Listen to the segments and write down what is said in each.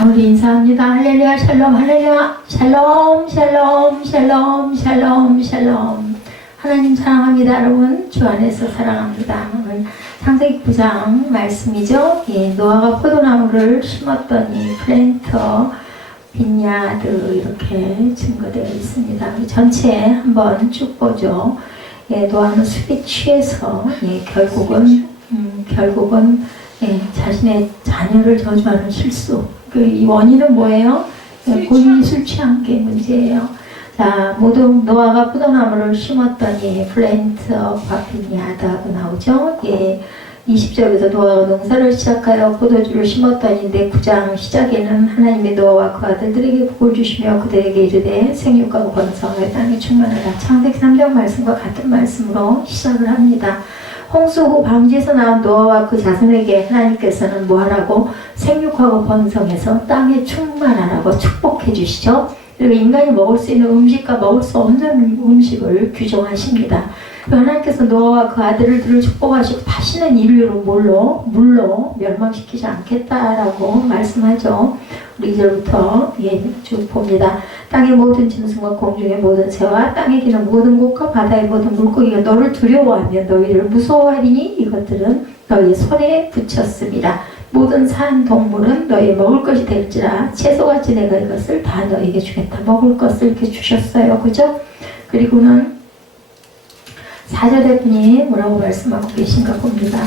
우리 인사합니다. 할렐루야, 샬롬, 할렐루야, 샬롬, 샬롬, 샬롬, 샬롬, 샬롬. 하나님 사랑합니다. 여러분, 주 안에서 사랑합니다. 오늘 창세기 9장 말씀이죠. 예, 노아가 포도나무를 심었더니 플랜터, 빈야드 이렇게 증거되어 있습니다. 우리 전체 한번 쭉 보죠. 예, 노아는 술에 취해서 결국은 자신의 자녀를 저주하는 실수. 이 원인은 뭐예요? 본인이 술 취한 게 문제예요. 자, 모두 노아가 포도나무를 심었더니 플랜트와 빈야드하고 나오죠. 예, 20절에서 노아가 농사를 시작하여 포도주를 심었더니 내 9장 시작에는 하나님의 노아와 그 아들들에게 복을 주시며 그들에게 이르되 생육하고 번성하여 땅에 충만하라. 창세기 3장 말씀과 같은 말씀으로 시작을 합니다. 홍수 후 방주에서 나온 노아와 그 자손에게 하나님께서는 뭐하라고? 생육하고 번성해서 땅에 충만하라고 축복해 주시죠. 그리고 인간이 먹을 수 있는 음식과 먹을 수 없는 음식을 규정하십니다. 하나님께서 노아와 그 아들들을 축복하시고 다시는 인류를 물로 멸망시키지 않겠다라고 말씀하죠. 우리 2절부터 쭉 봅니다. 땅의 모든 짐승과 공중의 모든 새와 땅에 기는 모든 곳과 바다의 모든 물고기가 너를 두려워하며 너희를 무서워하리니 이것들은 너희의 손에 붙였습니다. 모든 산 동물은 너희 먹을 것이 될지라 채소같이 내가 이것을 다 너희에게 주겠다. 먹을 것을 이렇게 주셨어요. 그죠? 그리고는 4절에 분이 뭐라고 말씀하고 계신가 봅니다.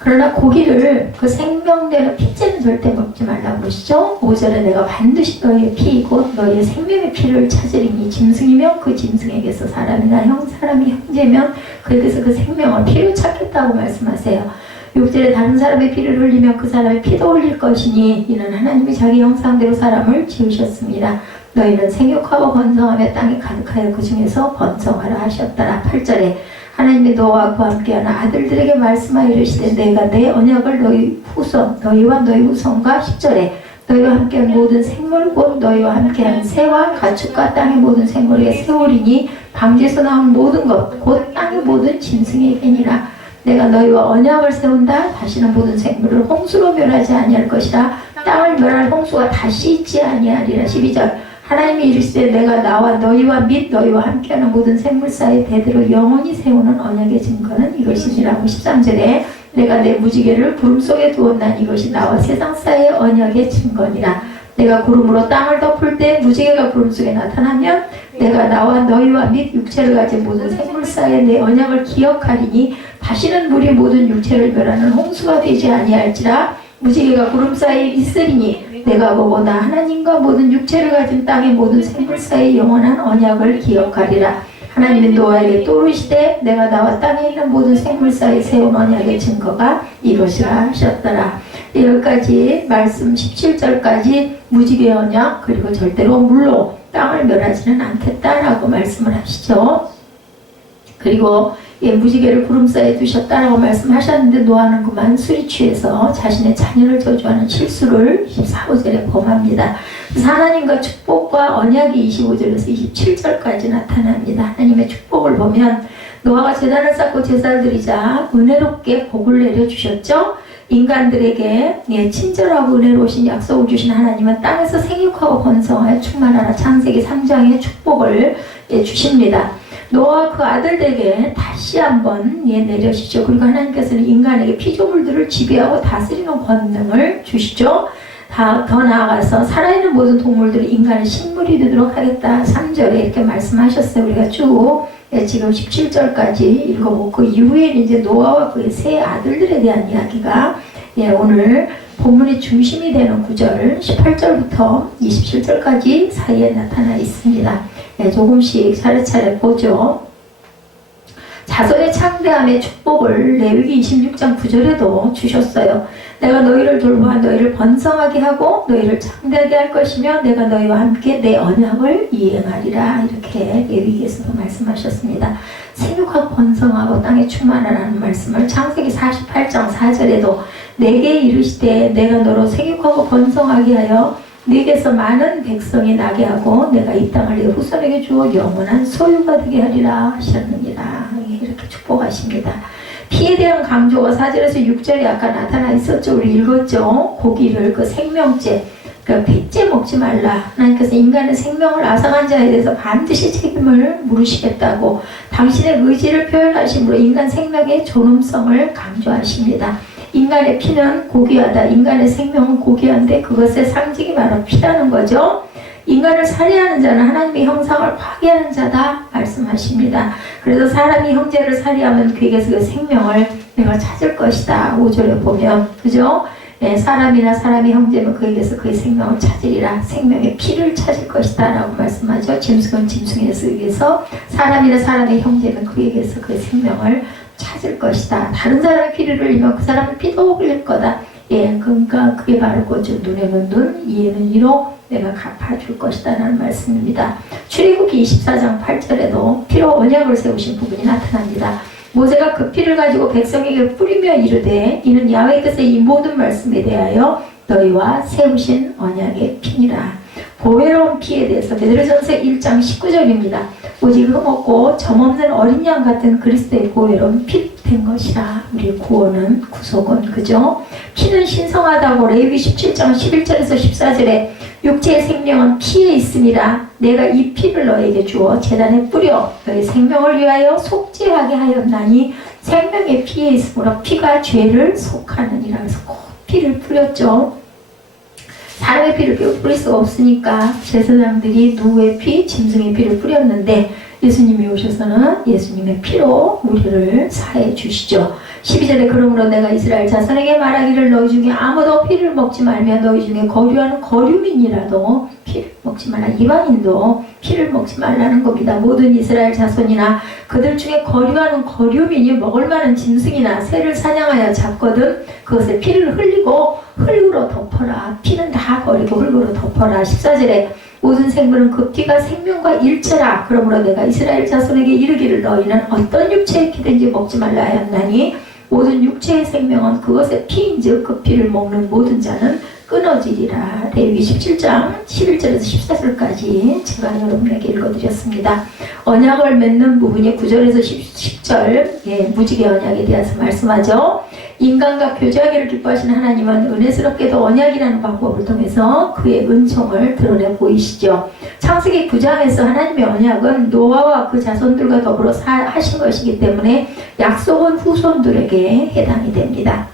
그러나 고기를 그 생명되는 피째는 절대 먹지 말라고 그러시죠. 5절에 내가 반드시 너희의 피 곧 너희의 생명의 피를 찾으리니 짐승이면 그 짐승에게서 사람이나 사람이 형제면 그에게서 그 생명을 피로 찾겠다고 말씀하세요. 6절에 다른 사람의 피를 흘리면 그 사람의 피도 흘릴 것이니 이는 하나님이 자기 형상대로 사람을 지으셨습니다. 너희는 생육하고 번성하며 땅에 가득하여 그 중에서 번성하라 하셨더라. 8절에 하나님이 너와 그와 함께하는 아들들에게 말씀하여 이르시되 내가 내 언약을 너희와 너희 후손과 10절에 너희와 함께한 모든 생물 곧 너희와 함께한 새와 가축과 땅의 모든 생물에게 세우리니 방주에서 나온 모든 것 곧 땅의 모든 짐승에게니라. 내가 너희와 언약을 세운다. 다시는 모든 생물을 홍수로 멸하지 아니할 것이라. 땅을 멸할 홍수가 다시 있지 아니하리라. 12절 하나님이 이르시되 내가 나와 너희와 및 너희와 함께하는 모든 생물 사이 대대로 영원히 세우는 언약의 증거는 이것이니라. 13절에 내가 내 무지개를 구름 속에 두었나니 이것이 나와 세상 사이의 언약의 증거니라. 내가 구름으로 땅을 덮을 때 무지개가 구름 속에 나타나면 내가 나와 너희와 및 육체를 가진 모든 생물 사이에 내 언약을 기억하리니 다시는 물이 모든 육체를 멸하는 홍수가 되지 아니할지라. 무지개가 구름 사이에 있으리니 내가 보고 나 하나님과 모든 육체를 가진 땅의 모든 생물 사이의 영원한 언약을 기억하리라. 하나님은 노아에게 또 이르시되 내가 나와 땅에 있는 모든 생물 사이에 세운 언약의 증거가 이것이라 하셨더라. 여기까지 말씀 17절까지 무지개 언약 그리고 절대로 물로 땅을 멸하지는 않겠다라고 말씀을 하시죠. 그리고 무지개를 구름 사이에 두셨다라고 말씀하셨는데 노아는 그만 술이 취해서 자신의 자녀를 저주하는 실수를 24절에 범합니다. 그래서 하나님과 축복과 언약이 25절에서 27절까지 나타납니다. 하나님의 축복을 보면 노아가 제단을 쌓고 제사를 드리자 은혜롭게 복을 내려주셨죠. 인간들에게 친절하고 은혜로우신 약속을 주신 하나님은 땅에서 생육하고 번성하여 충만하라. 창세기 3장의 축복을 주십니다. 노아와 그 아들들에게 다시 한번 내려주시죠. 그리고 하나님께서는 인간에게 피조물들을 지배하고 다스리는 권능을 주시죠. 더 나아가서 살아있는 모든 동물들을 인간의 식물이 되도록 하겠다. 3절에 이렇게 말씀하셨어요. 우리가 쭉 지금 17절까지 읽어보고 그 이후에는 이제 노아와 그의 세 아들들에 대한 이야기가 오늘 본문의 중심이 되는 구절 18절부터 27절까지 사이에 나타나 있습니다. 조금씩 차례차례 보죠. 자손의 창대함의 축복을 레위기 26장 9절에도 주셨어요. 내가 너희를 돌보아 너희를 번성하게 하고 너희를 창대하게 할 것이며 내가 너희와 함께 내 언약을 이행하리라. 이렇게 레위기에서도 말씀하셨습니다. 생육하고 번성하고 땅에 충만하라는 말씀을 창세기 48장 4절에도 내게 이르시되 내가 너로 생육하고 번성하게 하여 네게서 많은 백성이 나게 하고 내가 이 땅을 네 후손에게 주어 영원한 소유가 되게 하리라 하셨느니라. 이렇게 축복하십니다. 피에 대한 강조가 4절에서 6절에 아까 나타나 있었죠. 우리 읽었죠. 고기를 그 생명째, 그 핏째 먹지 말라. 하나님께서 인간의 생명을 앗아간 자에 대해서 반드시 책임을 물으시겠다고 당신의 의지를 표현하심으로 인간 생명의 존엄성을 강조하십니다. 인간의 피는 고귀하다. 인간의 생명은 고귀한데 그것의 상징이 바로 피라는 거죠. 인간을 살해하는 자는 하나님의 형상을 파괴하는 자다 말씀하십니다. 그래서 사람이 형제를 살해하면 그에게서 그 생명을 내가 찾을 것이다. 5절에 보면 그죠? 네, 사람이나 사람의 형제면 그에게서 그의 생명을 찾으리라. 생명의 피를 찾을 것이다 라고 말씀하죠. 짐승은 짐승에서 의해서 사람이나 사람의 형제면 그에게서 그의 생명을 찾을 것이다. 다른 사람의 피를 흘리면 그 사람은 피도 흘릴 거다. 예, 그러니까 그게 바로 거죠. 눈에는 눈, 이에는 이로 내가 갚아줄 것이다 라는 말씀입니다. 출애굽기 24장 8절에도 피로 언약을 세우신 부분이 나타납니다. 모세가 그 피를 가지고 백성에게 뿌리며 이르되 이는 야훼께서 이 모든 말씀에 대하여 너희와 세우신 언약의 피니라. 보배로운 피에 대해서 베드로전서 1장 19절입니다. 오직 흠없고 점없는 어린 양 같은 그리스도의 보배로운 피 된 것이라. 우리 구원은 구속은 그죠? 피는 신성하다고 레위기 17장 11절에서 14절에 육체의 생명은 피에 있음이라. 내가 이 피를 너에게 주어 제단에 뿌려 너의 생명을 위하여 속죄하게 하였나니 생명의 피에 있으므로 피가 죄를 속하느니라. 그래서 꼭 피를 뿌렸죠. 사람의 피를 뿌릴 수가 없으니까 제사장들이 누구의 피, 짐승의 피를 뿌렸는데 예수님이 오셔서는 예수님의 피로 우리를 사해 주시죠. 12절에 그러므로 내가 이스라엘 자손에게 말하기를 너희 중에 아무도 피를 먹지 말며 너희 중에 거류하는 거류민이라도 피를 먹지 말라. 이방인도 피를 먹지 말라는 겁니다. 모든 이스라엘 자손이나 그들 중에 거류하는 거류민이 먹을 만한 짐승이나 새를 사냥하여 잡거든 그것에 피를 흘리고 흙으로 덮어라. 피는 다 버리고 흙으로 덮어라. 14절에 모든 생물은 그 피가 생명과 일체라. 그러므로 내가 이스라엘 자손에게 이르기를 너희는 어떤 육체의 피든지 먹지 말라 하였나니 모든 육체의 생명은 그것의 피인즉 그 피를 먹는 모든 자는 끊어지리라. 레위기 17장 11절에서 14절까지 제가 여러분에게 읽어드렸습니다. 언약을 맺는 부분이 9절에서 10절 예, 무지개 언약에 대해서 말씀하죠. 인간과 교제하기를 기뻐하시는 하나님은 은혜스럽게도 언약이라는 방법을 통해서 그의 은총을 드러내 보이시죠. 창세기 9장에서 하나님의 언약은 노아와 그 자손들과 더불어 하신 것이기 때문에 약속은 후손들에게 해당이 됩니다.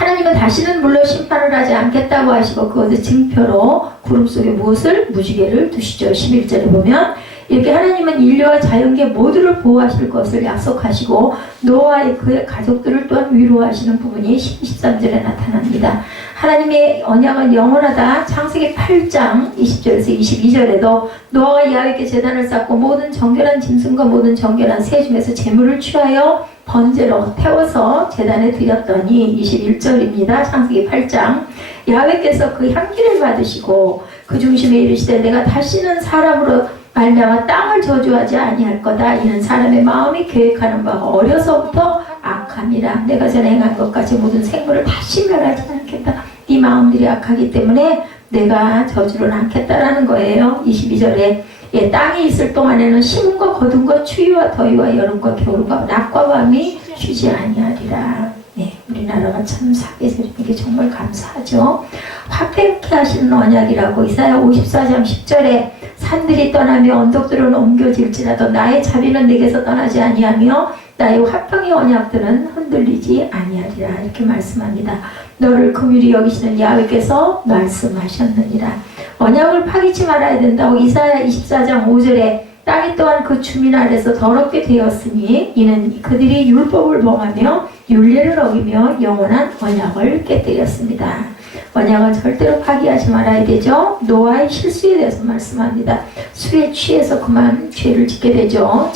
하나님은 다시는 물로 심판을 하지 않겠다고 하시고 그것의 증표로 구름 속에 무엇을? 무지개를 두시죠. 11절에 보면 이렇게 하나님은 인류와 자연계 모두를 보호하실 것을 약속하시고 노아의 그의 가족들을 또한 위로하시는 부분이 13절에 나타납니다. 하나님의 언약은 영원하다. 창세기 8장 20절에서 22절에도 노아가 야훼께 제단을 쌓고 모든 정결한 짐승과 모든 정결한 새 중에서 제물을 취하여 번제로 태워서 제단에 드렸더니 21절입니다. 창세기 8장 야훼께서 그 향기를 받으시고 그 중심에 이르시되 내가 다시는 사람으로 말미암아 땅을 저주하지 아니할 거다. 이는 사람의 마음이 계획하는 바가 어려서부터 악함이라. 내가 전에 행한 것까지 모든 생물을 다시 멸하지 않겠다. 이 마음들이 악하기 때문에 내가 저주를 않겠다라는 거예요. 22절에 예, 땅에 있을 동안에는 심음과 거둠과 추위와 더위와 여름과 겨울과 낮과 밤이 쉬지 아니하리라. 네, 우리나라가 참 사계절인 게 정말 감사하죠. 화평케 하시는 언약이라고 이사야 54장 10절에 산들이 떠나며 언덕들은 옮겨질지라도 나의 자비는 내게서 떠나지 아니하며 나의 화평의 언약들은 흔들리지 아니하리라. 이렇게 말씀합니다. 너를 긍휼히 여기시는 야훼께서 말씀하셨느니라. 언약을 파기치 말아야 된다고 이사야 24장 5절에 땅이 또한 그 주민 아래서 더럽게 되었으니 이는 그들이 율법을 범하며 율례를 어기며 영원한 언약을 깨뜨렸습니다. 언약은 절대로 파기하지 말아야 되죠. 노아의 실수에 대해서 말씀합니다. 술에 취해서 그만 죄를 짓게 되죠.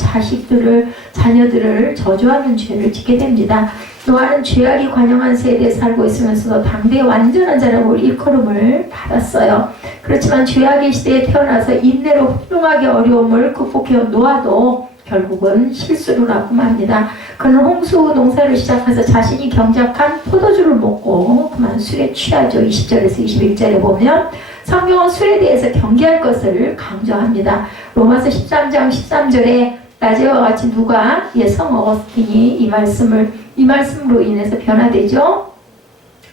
자녀들을 저주하는 죄를 짓게 됩니다. 노아는 죄악이 관영한 세대에 살고 있으면서도 당대의 완전한 자라고 일컬음을 받았어요. 그렇지만 죄악의 시대에 태어나서 인내로 훌륭하게 어려움을 극복해온 노아도 결국은 실수를 하고 맙니다. 그는 홍수 농사를 시작해서 자신이 경작한 포도주를 먹고 그만 술에 취하죠. 20절에서 21절에 보면 성경은 술에 대해서 경계할 것을 강조합니다. 로마서 13장 13절에 낮에와 같이 누가 성 어거스틴이 이 말씀으로 인해서 변화되죠.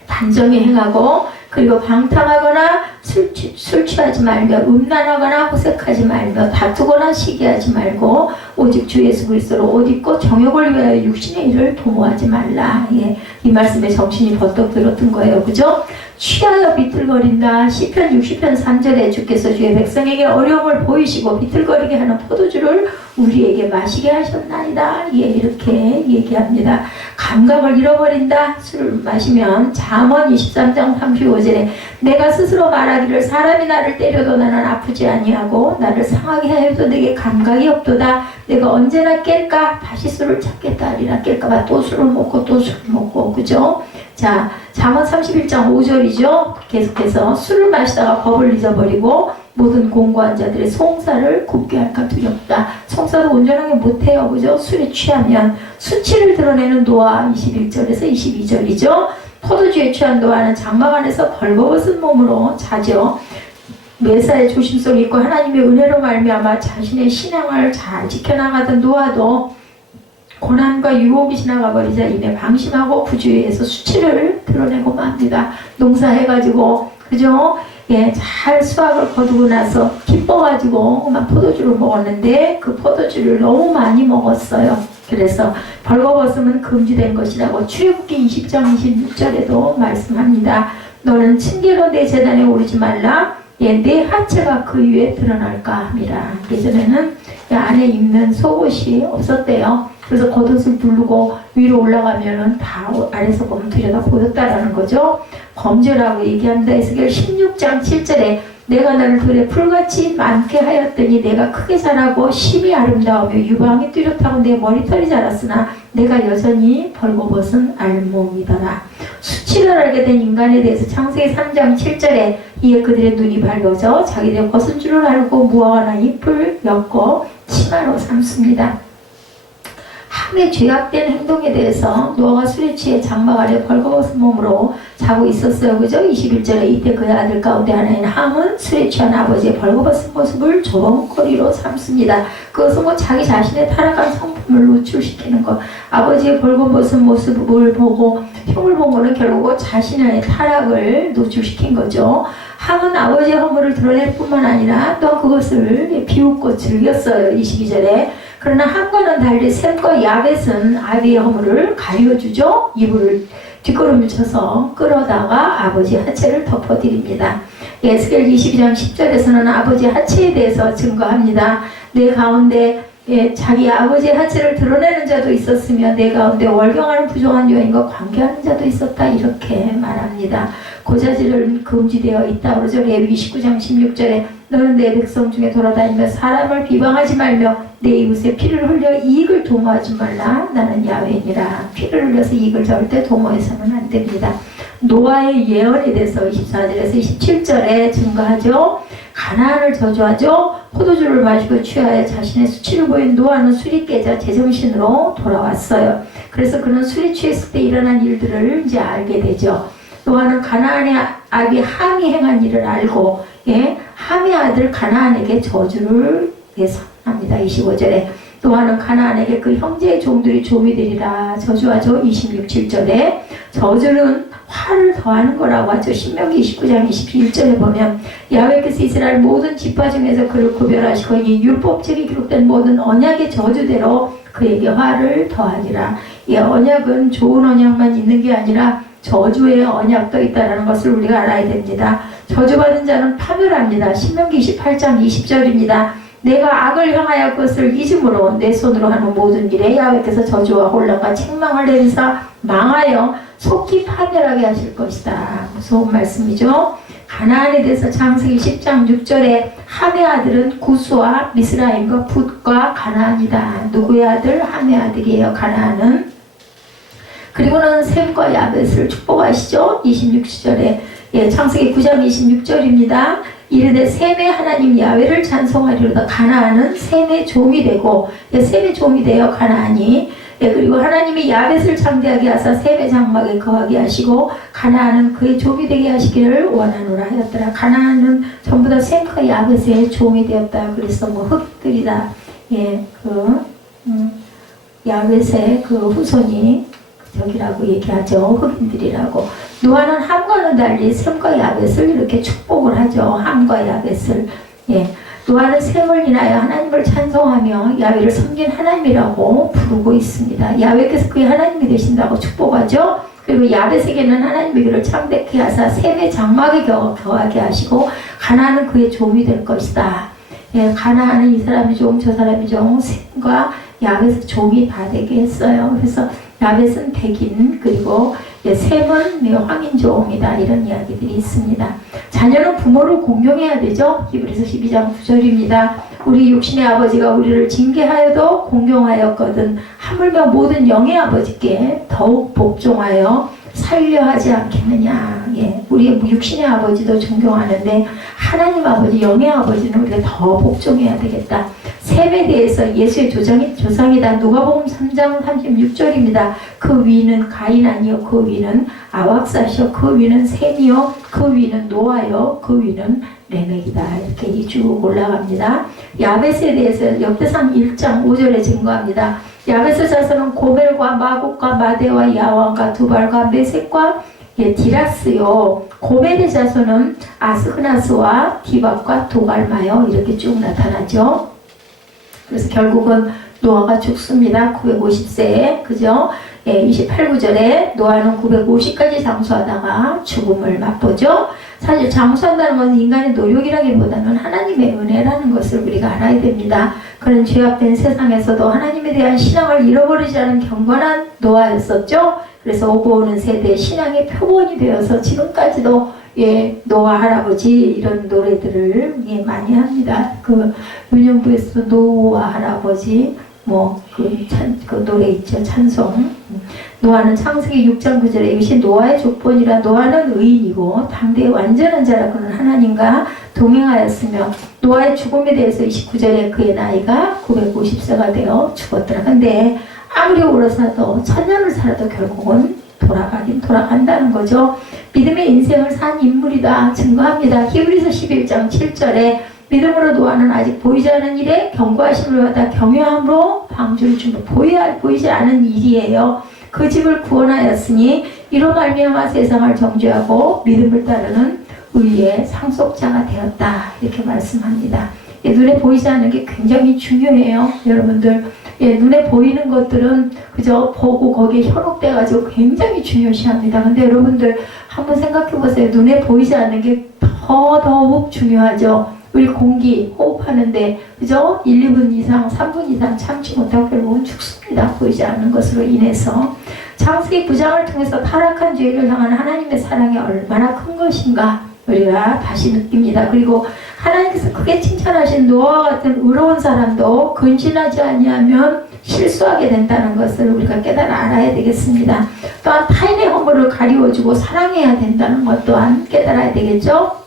단정히 행하고 그리고 방탕하거나 술 취하지 말며 음란하거나 호색하지 말며 다투거나 시기하지 말고 오직 주 예수 그리스도로 옷 입고 정욕을 위하여 육신의 일을 도모하지 말라. 이 말씀에 정신이 번뜩 들었던 거예요. 그죠? 취하여 비틀거린다. 시편 60편 3절에 주께서 주의 백성에게 어려움을 보이시고 비틀거리게 하는 포도주를 우리에게 마시게 하셨나이다. 이렇게 얘기합니다. 감각을 잃어버린다. 술을 마시면 잠언 23장 35절에 내가 스스로 말하기를 사람이 나를 때려도 나는 아프지 아니하고 나를 상하게 하여도 내게 감각이 없도다. 내가 언제나 깰까? 다시 술을 찾겠다 하리라. 깰까봐 또 술을 먹고 또 술을 먹고. 그죠? 자, 잠언 31장 5절이죠. 계속해서 술을 마시다가 법을 잊어버리고 모든 공고한 자들의 송사를 굽게 할까 두렵다. 송사도 온전하게 못해요. 그죠? 술에 취하면 수치를 드러내는 노아 21절에서 22절이죠. 포도주에 취한 노아는 장막 안에서 벌거벗은 몸으로 자죠. 매사에 조심성이 있고 하나님의 은혜로 말미암아 자신의 신앙을 잘 지켜나가던 노아도 고난과 유혹이 지나가 버리자 이내 방심하고 부주의해서 수치를 드러내고 맙니다. 농사해가지고 그죠? 잘 수확을 거두고 나서 기뻐가지고 막 포도주를 먹었는데 그 포도주를 너무 많이 먹었어요. 그래서 벌거벗음은 금지된 것이라고 출애굽기 20장 26절에도 말씀합니다. 너는 층계로 내 제단에 오르지 말라. 내 하체가 그 위에 드러날까 함이라. 예전에는 안에 입는 속옷이 없었대요. 그래서 겉옷을 두르고 위로 올라가면은 다 아래서 보면 들여다 보였다라는 거죠. 범죄라고 얘기합니다. 에스겔 16장 7절에 내가 너를 들에 풀같이 많게 하였더니 내가 크게 자라고 심히 아름다우며 유방이 뚜렷하고 내 머리털이 자랐으나 내가 여전히 벌거벗은 알몸이더라. 수치를 알게 된 인간에 대해서 창세기 3장 7절에 이에 그들의 눈이 밝아져 자기들 벗은 줄을 알고 무화과나 잎을 엮고 치마로 삼습니다. 함의 죄악된 행동에 대해서 노아가 술에 취해 장막 아래 벌거벗은 몸으로 자고 있었어요. 그죠? 21절에 이때 그의 아들 가운데 하나인 함은 술에 취한 아버지의 벌거벗은 모습을 조롱거리로 삼습니다. 그것은 자기 자신의 타락한 성품을 노출시키는 것. 아버지의 벌거벗은 모습을 보고 흉을 본 거는 결국 자신의 타락을 노출시킨 거죠. 함은 아버지의 허물을 드러낼 뿐만 아니라 또 그것을 비웃고 즐겼어요. 22절에. 그러나 함과는 달리 셈과 야벳은 아비의 허물을 가려주죠. 이불을 뒷걸음을 쳐서 끌어다가 아버지 하체를 덮어드립니다. 에스겔 22장 10절에서는 아버지 하체에 대해서 증거합니다. 내 가운데 자기 아버지의 하체를 드러내는 자도 있었으며 내 가운데 월경하는 부정한 여인과 관계하는 자도 있었다. 이렇게 말합니다. 고자질은 금지되어 있다. 그러죠. 레위기 19장 16절에 너는 내 백성 중에 돌아다니며 사람을 비방하지 말며 내 이웃의 피를 흘려 이익을 도모하지 말라. 나는 야훼니라. 피를 흘려서 이익을 절대 도모해서는 안 됩니다. 노아의 예언에 대해서 24절에서 27절에 증거하죠. 가나안을 저주하죠. 포도주를 마시고 취하여 자신의 수치를 보인 노아는 술이 깨자 제정신으로 돌아왔어요. 그래서 그는 술에 취했을 때 일어난 일들을 이제 알게 되죠. 노아는 가나안의 아비 함이 행한 일을 알고 함의 아들 가나안에게 저주를 선합니다. 25절에 노아는 가나안에게 그 형제의 종들이 조미 되리라 저주하죠. 26절에 저주는 화를 더하는 거라고 하죠. 신명기 29장 21절에 보면 야훼께서 이스라엘 모든 지파 중에서 그를 구별하시고 이 율법책이 기록된 모든 언약의 저주대로 그에게 화를 더하리라. 이 언약은 좋은 언약만 있는 게 아니라 저주의 언약도 있다는 것을 우리가 알아야 됩니다. 저주받은 자는 파멸합니다. 신명기 28장 20절입니다. 내가 악을 향하여 그것을 잊음으로 내 손으로 하는 모든 일에 야훼께서 저주와 혼란과 책망을 내리사 망하여 속히 파멸하게 하실 것이다. 무서운 말씀이죠. 가나안에 대해서 창세기 10장 6절에 함의 아들은 구스와 미스라임과 붓과 가나안이다. 누구의 아들? 함의 아들이에요. 가나안은. 그리고는 셈과 야벳을 축복하시죠. 26절에 창세기 9장 26절입니다. 이르되 셈의 하나님 야훼를 찬송하리로다. 가나안은 셈의 종이 되고 셈의 종이 되어 가나안이 그리고 하나님이 야벳을 창대하게 하사 셈의 장막에 거하게 하시고 가나안은 그의 종이 되게 하시기를 원하노라 하였더라. 가나안은 전부 다 셈과 야벳의 종이 되었다. 그래서 흙들이다. 예, 야벳의 그 후손이 저기라고 얘기하죠. 흑인들이라고. 노아는 함과는 달리 셈과 야벳을 이렇게 축복을 하죠. 함과 야벳을. 예. 노아는 셈을 인하여 하나님을 찬송하며 야훼를 섬긴 하나님이라고 부르고 있습니다. 야훼께서 그의 하나님이 되신다고 축복하죠. 그리고 야벳에게는 하나님의 그를 창백케 하사 셈의 장막에 거하게 하시고 가나안은 그의 종이 될 것이다. 예, 가나안은 이 사람이 종, 저 사람이 종, 셈과 야벳의 종이 다 되게 했어요. 그래서 야벳은 백인, 그리고 셈은 황인종이다, 이런 이야기들이 있습니다. 자녀는 부모를 공경해야 되죠. 히브리서 12장 9절입니다. 우리 육신의 아버지가 우리를 징계하여도 공경하였거든 하물며 모든 영의 아버지께 더욱 복종하여 살려 하지 않겠느냐. 예, 우리 육신의 아버지도 존경하는데 하나님 아버지, 영의 아버지는 우리가 더 복종해야 되겠다. 셈에 대해서 예수의 조상이다. 누가복음 3장 36절입니다. 그 위는 가인 아니요 그 위는 아왁사시요 그 위는 셈이요 그 위는 노아요 그 위는 레멕이다. 이렇게 쭉 올라갑니다. 야벳에 대해서 역대상 1장 5절에 증거합니다. 야벳의 자손은 고멜과 마곡과 마대와 야완과 두발과 메섹과 디라스요. 고멜의 자손은 아스흐나스와 디박과 도갈마요. 이렇게 쭉 나타나죠. 그래서 결국은 노아가 죽습니다. 950세에. 그죠? 예, 28구절에 노아는 950까지 장수하다가 죽음을 맛보죠. 사실 장수한다는 것은 인간의 노력이라기보다는 하나님의 은혜라는 것을 우리가 알아야 됩니다. 그런 죄악된 세상에서도 하나님에 대한 신앙을 잃어버리지 않은 경건한 노아였었죠. 그래서 오고 오는 세대의 신앙의 표본이 되어서 지금까지도 노아 할아버지 이런 노래들을 많이 합니다. 그 유년부에서 노아 할아버지 그 노래 있죠. 찬송. 노아는 창세기 6장 9절에 이것이 노아의 족본이라. 노아는 의인이고 당대의 완전한 자라. 그는 하나님과 동행하였으며 노아의 죽음에 대해서 29절에 그의 나이가 950세가 되어 죽었더라. 근데 아무리 오래 살아도 천년을 살아도 결국은 돌아간다는 거죠. 믿음의 인생을 산 인물이다 증거합니다. 히브리서 11장 7절에 믿음으로 노아는 아직 보이지 않은 일에 경고하심을 받아 경외함으로 방주를 준비. 보이지 않은 일이에요. 그 집을 구원하였으니 이로 말미암아 세상을 정죄하고 믿음을 따르는 의의 상속자가 되었다. 이렇게 말씀합니다. 눈에 보이지 않는 게 굉장히 중요해요. 여러분들, 눈에 보이는 것들은 그저 보고 거기에 현혹돼가지고 굉장히 중요시합니다. 근데 여러분들 한번 생각해 보세요. 눈에 보이지 않는 게 더욱 중요하죠. 우리 공기 호흡하는데 그죠? 1, 2분 이상, 3분 이상 참지 못하고 결국은 죽습니다. 보이지 않는 것으로 인해서. 창세기 9장을 통해서 타락한 죄를 향한 하나님의 사랑이 얼마나 큰 것인가 우리가 다시 느낍니다. 그리고 하나님께서 크게 칭찬하신 노아와 같은 의로운 사람도 근신하지 아니하면 실수하게 된다는 것을 우리가 깨달아 알아야 되겠습니다. 또한 타인의 허물을 가리워주고 사랑해야 된다는 것 또한 깨달아야 되겠죠.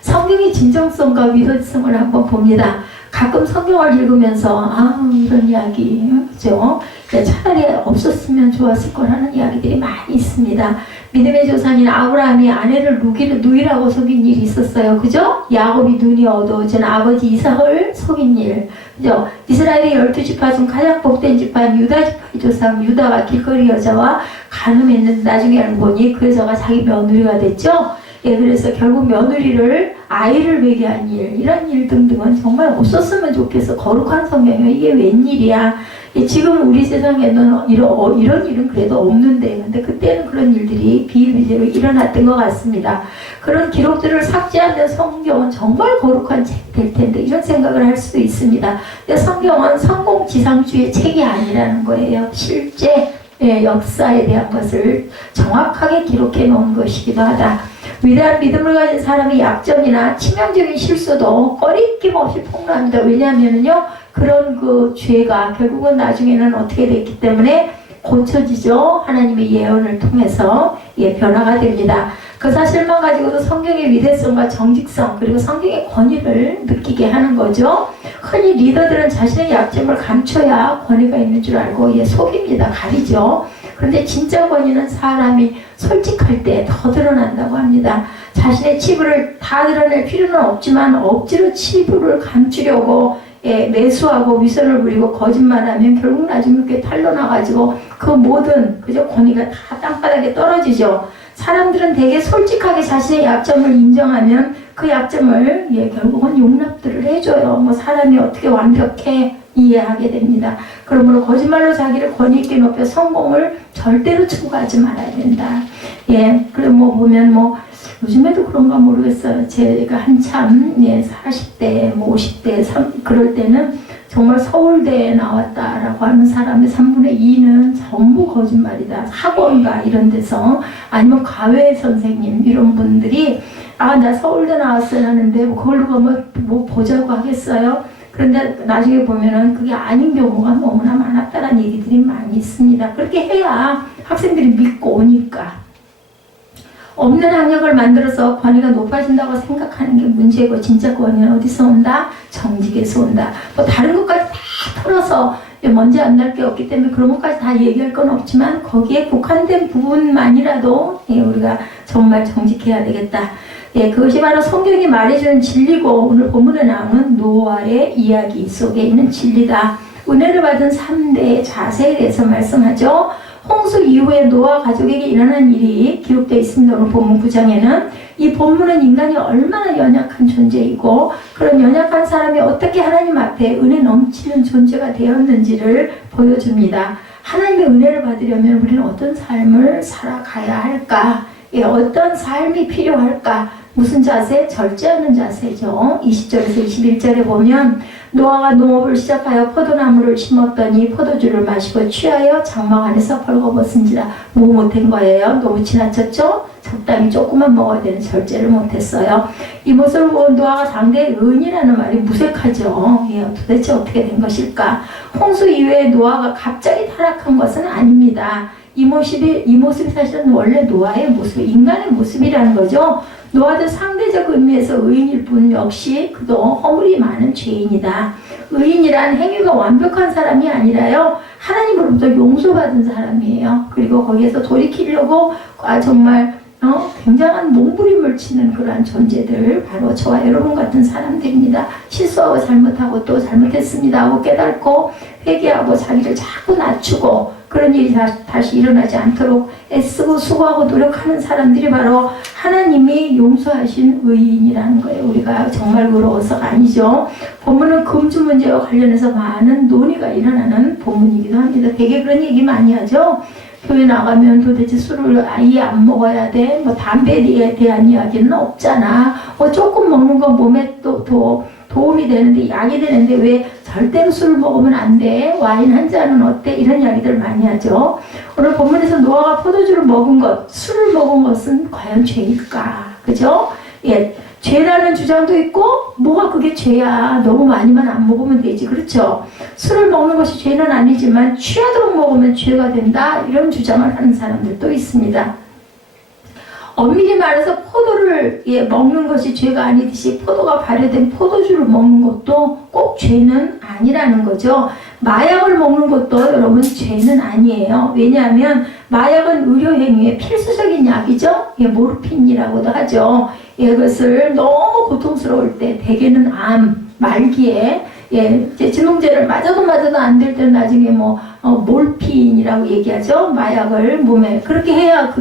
성경의 진정성과 위대성을 한번 봅니다. 가끔 성경을 읽으면서 이런 이야기 그죠? 차라리 없었으면 좋았을 거라는 이야기들이 많이 있습니다. 믿음의 조상인 아브라함이 아내를 누이라고 속인 일이 있었어요. 그죠? 야곱이 눈이 어두워진 아버지 이삭을 속인 일. 그죠? 이스라엘의 12지파 중 가장 복된 지파인 유다 지파의 조상 유다가 길거리 여자와 간음했는데 나중에 알고 보니 그 여자가 자기 며느리가 됐죠? 그래서 결국 며느리를 아이를 베게 한 일, 이런 일 등등은 정말 없었으면 좋겠어. 거룩한 성경에 이게 웬일이야. 지금 우리 세상에는 이런 일은 그래도 없는데, 근데 그때는 그런 일들이 비일비재로 일어났던 것 같습니다. 그런 기록들을 삭제하면 성경은 정말 거룩한 책 될 텐데, 이런 생각을 할 수도 있습니다. 근데 성경은 성공지상주의 책이 아니라는 거예요. 실제 역사에 대한 것을 정확하게 기록해 놓은 것이기도 하다. 위대한 믿음을 가진 사람의 약점이나 치명적인 실수도 꺼리낌 없이 폭로합니다. 왜냐하면요, 그런 그 죄가 결국은 나중에는 어떻게 됐기 때문에 고쳐지죠. 하나님의 예언을 통해서 변화가 됩니다. 그 사실만 가지고도 성경의 위대성과 정직성 그리고 성경의 권위를 느끼게 하는 거죠. 흔히 리더들은 자신의 약점을 감춰야 권위가 있는 줄 알고 속입니다. 가리죠. 그런데 진짜 권위는 사람이 솔직할 때 더 드러난다고 합니다. 자신의 치부를 다 드러낼 필요는 없지만 억지로 치부를 감추려고 매수하고 위선을 부리고 거짓말하면 결국 나중에 그게 탄로나가지고 그 모든 그저 권위가 다 땅바닥에 떨어지죠. 사람들은 되게 솔직하게 자신의 약점을 인정하면 그 약점을 결국은 용납들을 해줘요. 뭐 사람이 어떻게 완벽해 이해하게 됩니다. 그러므로 거짓말로 자기를 권위 있게 높여 성공을 절대로 추구하지 말아야 된다. 그리고 뭐 보면 뭐 요즘에도 그런가 모르겠어요. 제가 한참 40대, 뭐 50대, 그럴 때는 정말 서울대에 나왔다라고 하는 사람의 3분의 2는 전부 거짓말이다. 학원가 이런 데서 아니면 과외 선생님 이런 분들이 나 서울대 나왔어요 하는데 그걸로 뭐 보자고 하겠어요. 그런데 나중에 보면은 그게 아닌 경우가 너무나 많았다는 얘기들이 많이 있습니다. 그렇게 해야 학생들이 믿고 오니까. 없는 학력을 만들어서 권위가 높아진다고 생각하는 게 문제고 진짜 권위는 어디서 온다? 정직에서 온다. 뭐 다른 것까지 다 풀어서 먼지 안 날 게 없기 때문에 그런 것까지 다 얘기할 건 없지만 거기에 국한된 부분만이라도 우리가 정말 정직해야 되겠다. 그것이 바로 성경이 말해주는 진리고 오늘 본문에 나오는 노아의 이야기 속에 있는 진리다. 은혜를 받은 3대의 자세에 대해서 말씀하죠. 홍수 이후에 노아 가족에게 일어난 일이 기록되어 있습니다. 오늘 본문 9장에는 이 본문은 인간이 얼마나 연약한 존재이고 그런 연약한 사람이 어떻게 하나님 앞에 은혜 넘치는 존재가 되었는지를 보여줍니다. 하나님의 은혜를 받으려면 우리는 어떤 삶을 살아가야 할까? 어떤 삶이 필요할까? 무슨 자세? 절제하는 자세죠. 20절에서 21절에 보면 노아가 농업을 시작하여 포도나무를 심었더니 포도주를 마시고 취하여 장막 안에서 벌거벗은지라. 뭐 못한 거예요? 너무 지나쳤죠? 적당히 조금만 먹어야 되는 절제를 못했어요. 이 모습을 본 노아가 상대의 은이라는 말이 무색하죠. 도대체 어떻게 된 것일까? 홍수 이후에 노아가 갑자기 타락한 것은 아닙니다. 이 모습이 사실은 원래 노아의 모습, 인간의 모습이라는 거죠. 노아도 상대적 의미에서 의인일 뿐 역시 그도 허물이 많은 죄인이다. 의인이란 행위가 완벽한 사람이 아니라요. 하나님으로부터 용서받은 사람이에요. 그리고 거기에서 돌이키려고 정말 굉장한 몸부림을 치는 그러한 존재들 바로 저와 여러분 같은 사람들입니다. 실수하고 잘못하고 또 잘못했습니다 하고 깨닫고 회개하고 자기를 자꾸 낮추고 그런 일이 다시 일어나지 않도록 애쓰고 수고하고 노력하는 사람들이 바로 하나님이 용서하신 의인이라는 거예요. 우리가 정말 의로워서가 아니죠. 본문은 금주 문제와 관련해서 많은 논의가 일어나는 본문이기도 합니다. 되게 그런 얘기 많이 하죠. 교회 나가면 도대체 술을 아예 안 먹어야 돼. 뭐 담배에 대한 이야기는 없잖아. 조금 먹는 건 몸에 또 도움이 되는데 약이 되는데 왜 절대로 술을 먹으면 안 돼? 와인 한 잔은 어때? 이런 이야기들 많이 하죠. 오늘 본문에서 노아가 포도주를 먹은 것, 술을 먹은 것은 과연 죄일까? 그죠? 죄라는 주장도 있고 뭐가 그게 죄야. 너무 많이만 안 먹으면 되지. 그렇죠? 술을 먹는 것이 죄는 아니지만 취하도록 먹으면 죄가 된다. 이런 주장을 하는 사람들도 있습니다. 엄밀히 말해서 포도를 먹는 것이 죄가 아니듯이 포도가 발효된 포도주를 먹는 것도 꼭 죄는 아니라는 거죠. 마약을 먹는 것도 여러분 죄는 아니에요. 왜냐하면 마약은 의료행위의 필수적인 약이죠. 모르핀이라고도 하죠. 그것을 너무 고통스러울 때 대개는 암, 말기에 진통제를 맞아도 안 될 때는 나중에 몰핀이라고 얘기하죠. 마약을 몸에 그렇게 해야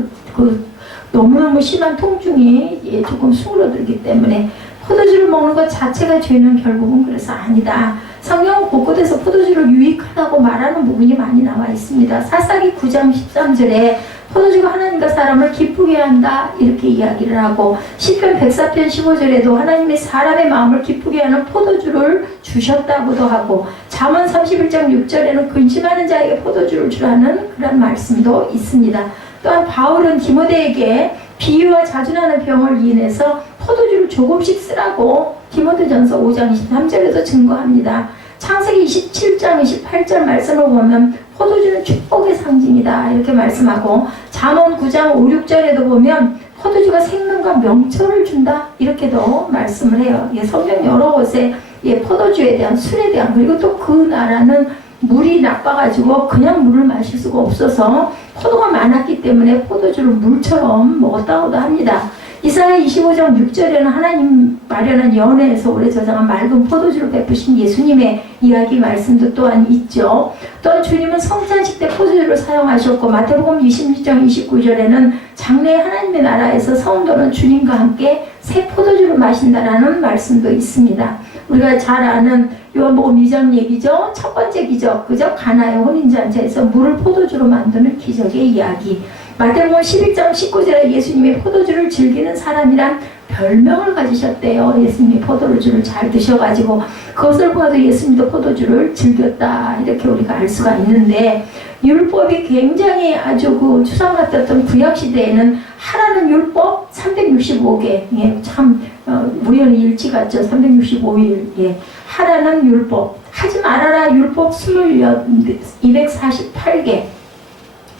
너무너무 심한 통증이 조금 수그러들기 때문에 포도주를 먹는 것 자체가 죄는 결국은 그래서 아니다. 성경 곳곳에서 포도주를 유익하다고 말하는 부분이 많이 나와 있습니다. 사사기 9장 13절에 포도주가 하나님과 사람을 기쁘게 한다 이렇게 이야기를 하고 시편 104편 15절에도 하나님이 사람의 마음을 기쁘게 하는 포도주를 주셨다고도 하고 잠언 31장 6절에는 근심하는 자에게 포도주를 주라는 그런 말씀도 있습니다. 또한 바울은 디모데에게 비유와 자주나는 병을 인해서 포도주를 조금씩 쓰라고 디모데전서 5장 23절에도 증거합니다. 창세기 27장 28절 말씀을 보면 포도주는 축복의 상징이다 이렇게 말씀하고 잠언 9장 5, 6절에도 보면 포도주가 생명과 명철을 준다 이렇게도 말씀을 해요. 성경 여러 곳에 포도주에 대한 술에 대한 그리고 또 그 나라는 물이 나빠가지고 그냥 물을 마실 수가 없어서 포도가 많았기 때문에 포도주를 물처럼 먹었다고도 합니다. 이사야 25장 6절에는 하나님 마련한 연회에서 오래 저장한 맑은 포도주를 베푸신 예수님의 이야기 말씀도 또한 있죠. 또한 주님은 성찬식 때 포도주를 사용하셨고, 마태복음 26장 29절에는 장래의 하나님의 나라에서 성도는 주님과 함께 새 포도주를 마신다라는 말씀도 있습니다. 우리가 잘 아는 요한복음 2장 얘기죠. 첫 번째 기적, 그죠? 가나의 혼인잔치에서 물을 포도주로 만드는 기적의 이야기. 마태복음 11장 19절에 예수님이 포도주를 즐기는 사람이란 별명을 가지셨대요. 예수님이 포도주를 잘 드셔가지고 그것을 보아도 예수님도 포도주를 즐겼다, 이렇게 우리가 알 수가 있는데, 율법이 굉장히 아주 그 추상 같았던 구약시대에는 하라는 율법 365개, 예, 참 우연히 일치 같죠. 365일, 예, 하라는 율법, 하지 말아라 율법 248개,